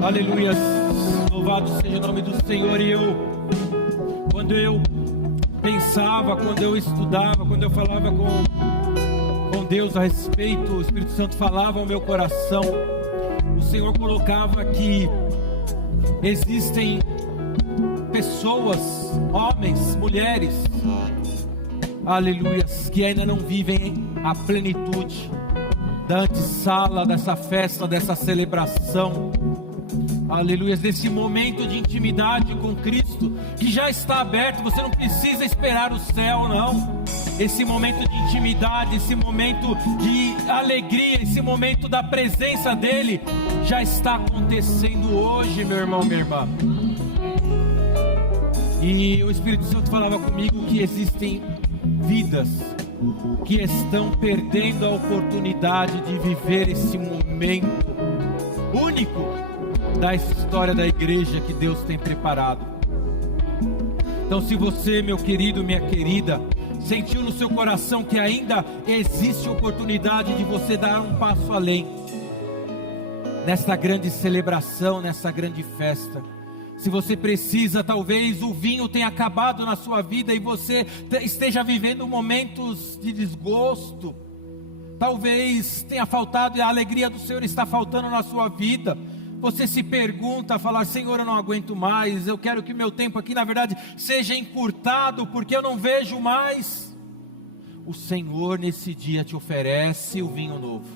Aleluia, louvado seja o nome do Senhor. E quando eu pensava, quando eu estudava, quando eu falava com Deus a respeito, o Espírito Santo falava ao meu coração, o Senhor colocava que existem pessoas, homens, mulheres, aleluia, que ainda não vivem a plenitude da antessala, dessa festa, dessa celebração, aleluia, desse momento de intimidade com Cristo, que já está aberto. Você não precisa esperar o céu, não. Esse momento de intimidade, esse momento de alegria, esse momento da presença dEle, já está acontecendo hoje, meu irmão, minha irmã. E o Espírito Santo falava comigo que existem vidas que estão perdendo a oportunidade de viver esse momento único da história da igreja que Deus tem preparado. Então, se você, meu querido, minha querida, sentiu no seu coração que ainda existe oportunidade de você dar um passo além nessa grande celebração, nessa grande festa, se você precisa, talvez o vinho tenha acabado na sua vida e você esteja vivendo momentos de desgosto, talvez tenha faltado e a alegria do Senhor está faltando na sua vida. Você se pergunta, falar: Senhor, eu não aguento mais, eu quero que meu tempo aqui, na verdade, seja encurtado, porque eu não vejo mais. O Senhor nesse dia te oferece o vinho novo.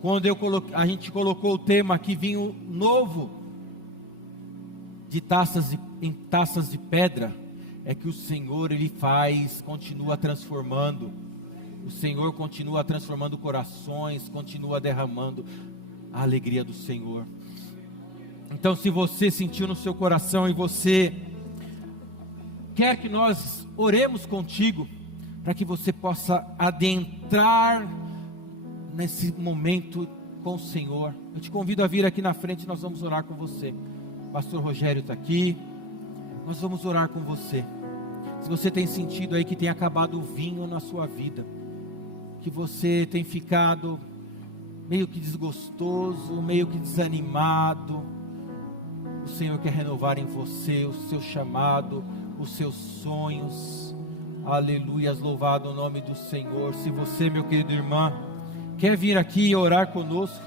Quando a gente colocou o tema aqui, vinho novo, em taças de pedra, é que o Senhor, Ele continua transformando. O Senhor continua transformando corações, continua derramando a alegria do Senhor. Então, se você sentiu no seu coração e você quer que nós oremos contigo, para que você possa adentrar nesse momento com o Senhor, eu te convido a vir aqui na frente, nós vamos orar com você. Pastor Rogério está aqui, nós vamos orar com você. Se você tem sentido aí que tem acabado o vinho na sua vida, que você tem ficado meio que desgostoso, meio que desanimado, o Senhor quer renovar em você o seu chamado, os seus sonhos. Aleluias, louvado o nome do Senhor. Se você, meu querido irmão, quer vir aqui e orar conosco,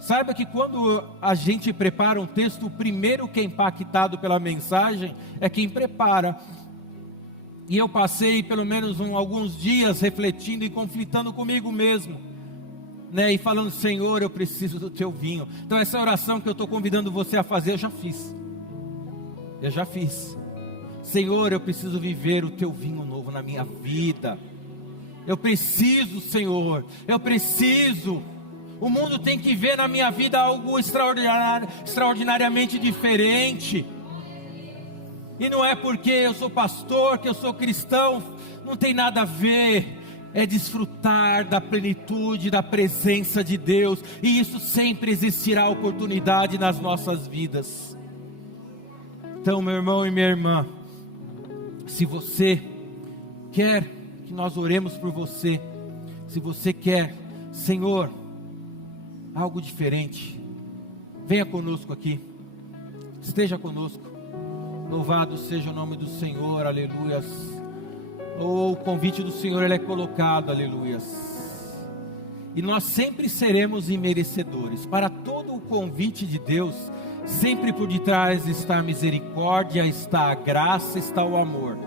saiba que quando a gente prepara um texto, o primeiro que é impactado pela mensagem é quem prepara. E eu passei pelo menos alguns dias refletindo e conflitando comigo mesmo, né? E falando: Senhor, eu preciso do teu vinho. Então essa oração que eu estou convidando você a fazer, eu já fiz. Senhor, eu preciso viver o teu vinho novo na minha vida. Eu preciso, Senhor, eu preciso. O mundo tem que ver na minha vida algo extraordinariamente diferente. E não é porque eu sou pastor, que eu sou cristão, não tem nada a ver. É desfrutar da plenitude, da presença de Deus. E isso sempre existirá oportunidade nas nossas vidas. Então, meu irmão e minha irmã, se você quer que nós oremos por você, se você quer, Senhor, algo diferente, venha conosco aqui, esteja conosco. Louvado seja o nome do Senhor, aleluias. O convite do Senhor, ele é colocado, aleluias. E nós sempre seremos imerecedores. Para todo o convite de Deus, sempre por detrás está a misericórdia, está a graça, está o amor.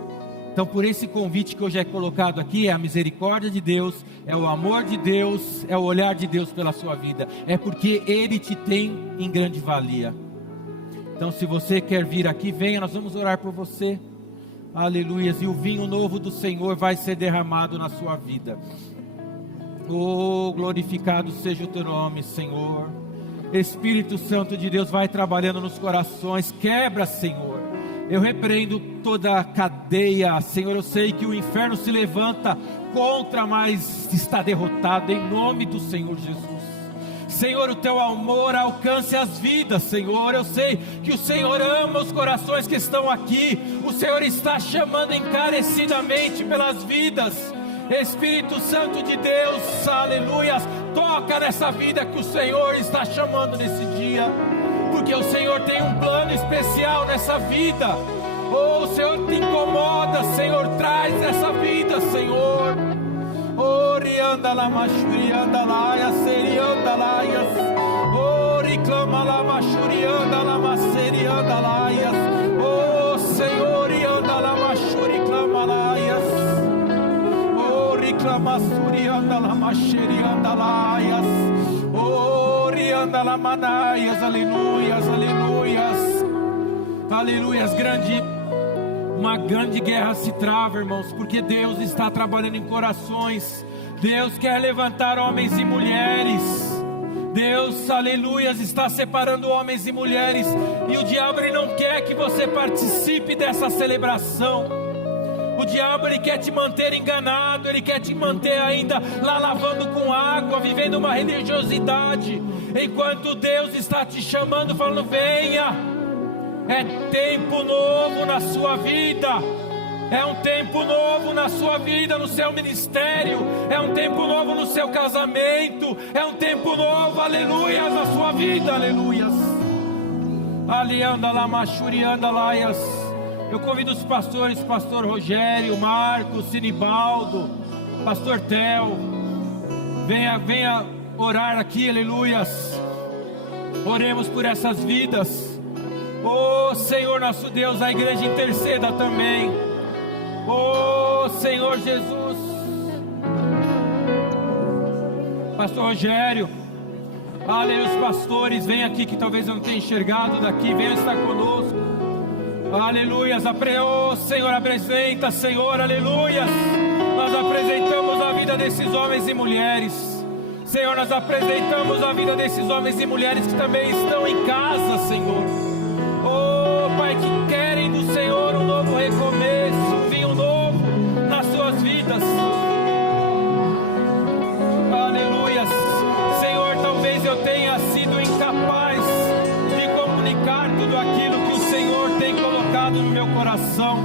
Então, por esse convite que hoje é colocado aqui, é a misericórdia de Deus, é o amor de Deus, é o olhar de Deus pela sua vida. É porque Ele te tem em grande valia. Então, se você quer vir aqui, venha, nós vamos orar por você. Aleluias, e o vinho novo do Senhor vai ser derramado na sua vida. Oh, glorificado seja o teu nome, Senhor. Espírito Santo de Deus vai trabalhando nos corações. Quebra, Senhor. Eu repreendo toda a cadeia, Senhor. Eu sei que o inferno se levanta contra, mas está derrotado em nome do Senhor Jesus. Senhor, o teu amor alcance as vidas, Senhor. Eu sei que o Senhor ama os corações que estão aqui. O Senhor está chamando encarecidamente pelas vidas. Espírito Santo de Deus, aleluias, toca nessa vida que o Senhor está chamando nesse dia, porque o Senhor tem um plano especial nessa vida. Oh, o Senhor te incomoda, Senhor, traz essa vida, Senhor. Orianda la machurianda laia, serianda laias. Oriclama la machurianda la macerianda laias. Oh, Senhor, ianda la machuriclama laias. Oriclama surianda la macherianda laias. Orianda la manaias, aleluias, aleluias. Aleluias, uma grande guerra se trava, irmãos, porque Deus está trabalhando em corações. Deus quer levantar homens e mulheres. Deus, aleluias, está separando homens e mulheres. E o diabo, ele não quer que você participe dessa celebração. O diabo, ele quer te manter enganado. Ele quer te manter ainda lá lavando com água, vivendo uma religiosidade, enquanto Deus está te chamando, falando: venha. É tempo novo na sua vida. É um tempo novo na sua vida, no seu ministério. É um tempo novo no seu casamento. É um tempo novo, aleluias, na sua vida, aleluias. Alianda lá, machurianda laias. Eu convido os pastores, pastor Rogério, Marcos, Sinibaldo, pastor Theo. Venha orar aqui, aleluias. Oremos por essas vidas. Oh, Senhor nosso Deus, a igreja interceda também. Oh, Senhor Jesus. Pastor Rogério, aleluia, os pastores, vem aqui, que talvez eu não tenha enxergado daqui, venha estar conosco. Aleluias, oh, Senhor, apresenta, Senhor, aleluias. Nós apresentamos a vida desses homens e mulheres. Senhor, nós apresentamos a vida desses homens e mulheres que também estão em casa, Senhor. Oh, Pai, que querem do Senhor um novo recomeço, um vinho novo nas suas vidas. Aleluias. Senhor, talvez eu tenha sido incapaz de comunicar tudo aquilo que o Senhor tem colocado no meu coração.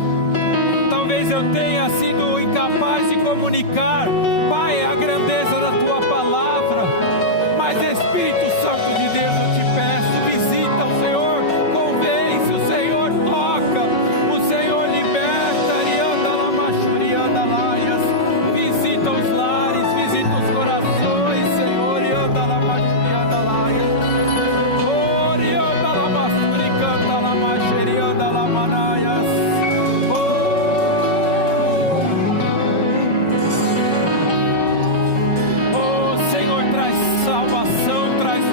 Talvez eu tenha sido incapaz de comunicar, Pai, a grandeza da Tua palavra. Mas Espírito Santo de Deus, eu te peço, visita o Senhor. O Senhor toca, o Senhor liberta, Rianda Lamachurianda Laias, visita os lares, visita os corações, Senhor, Rianda Lamachurianda Laias, oh, Rianda Lamachuricanda Lamacherianda Lamanaias, oh, Senhor, traz salvação, traz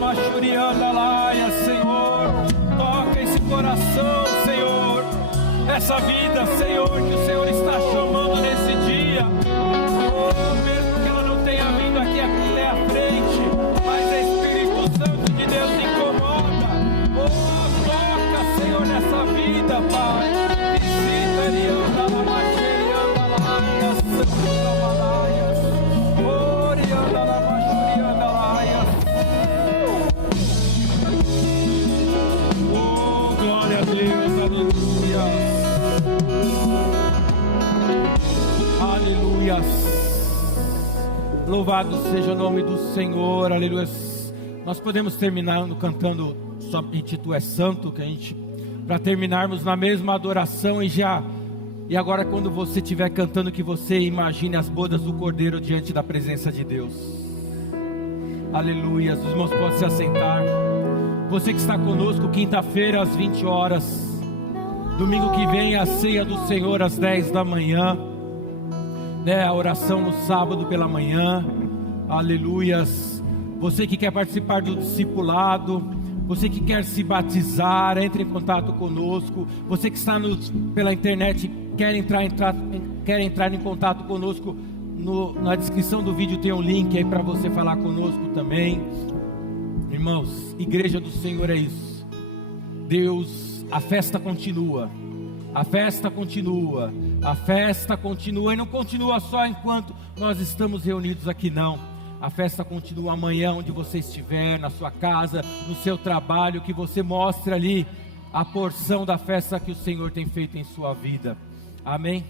Machuriandalaia, Senhor. Toca esse coração, Senhor. Essa vida, Senhor, que o Senhor está chamando nesse dia. Oh, mesmo que ela não tenha vindo aqui até a frente, mas o Espírito Santo de Deus incomoda. Oh, toca, Senhor, nessa vida, Pai. Visita, Riandalaia, Santalaia, oh, Riandalaia. Oh, glória a Deus, aleluia. Aleluia. Louvado seja o nome do Senhor, aleluia. Nós podemos terminar cantando Somente Tu és Santo, que a gente, para terminarmos na mesma adoração e agora quando você estiver cantando, que você imagine as bodas do Cordeiro diante da presença de Deus. Aleluia. Os irmãos podem se assentar. Você que está conosco, quinta-feira às 20 horas, domingo que vem a ceia do Senhor às 10 da manhã, né? A oração no sábado pela manhã, aleluias. Você que quer participar do discipulado, você que quer se batizar, entre em contato conosco. Você que está pela internet, quer entrar em contato conosco, na descrição do vídeo tem um link aí para você falar conosco também. Irmãos, igreja do Senhor é isso. Deus, a festa continua. A festa continua. A festa continua. E não continua só enquanto nós estamos reunidos aqui, não. A festa continua amanhã, onde você estiver, na sua casa, no seu trabalho, que você mostre ali a porção da festa que o Senhor tem feito em sua vida. Amém?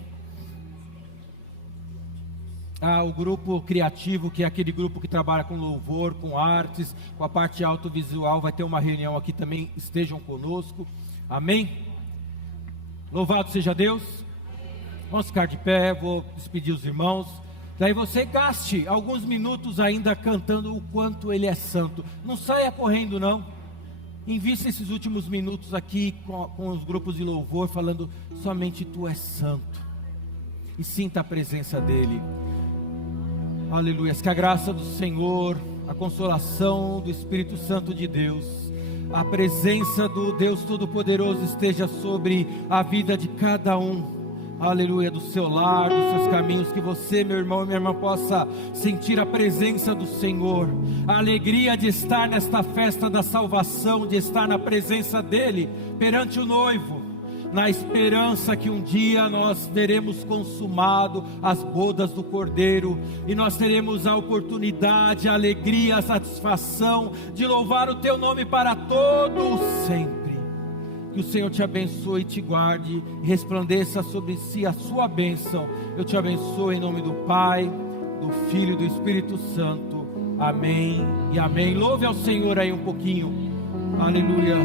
O grupo criativo, que é aquele grupo que trabalha com louvor, com artes, com a parte audiovisual, vai ter uma reunião aqui também, estejam conosco. Amém? Louvado seja Deus. Vamos ficar de pé, vou despedir os irmãos. Daí você gaste alguns minutos ainda cantando o quanto Ele é santo. Não saia correndo não. Invista esses últimos minutos aqui com os grupos de louvor, falando somente Tu és santo. E sinta a presença dEle. Aleluia. Que a graça do Senhor, a consolação do Espírito Santo de Deus, a presença do Deus Todo-Poderoso esteja sobre a vida de cada um. Aleluia, do seu lar, dos seus caminhos. Que você, meu irmão e minha irmã, possa sentir a presença do Senhor, a alegria de estar nesta festa da salvação, de estar na presença dEle, perante o noivo, na esperança que um dia nós teremos consumado as bodas do Cordeiro, e nós teremos a oportunidade, a alegria, a satisfação de louvar o Teu nome para todo o sempre. Que o Senhor te abençoe e te guarde, e resplandeça sobre si a sua bênção. Eu te abençoo em nome do Pai, do Filho e do Espírito Santo. Amém e amém. Louve ao Senhor aí um pouquinho. Aleluia.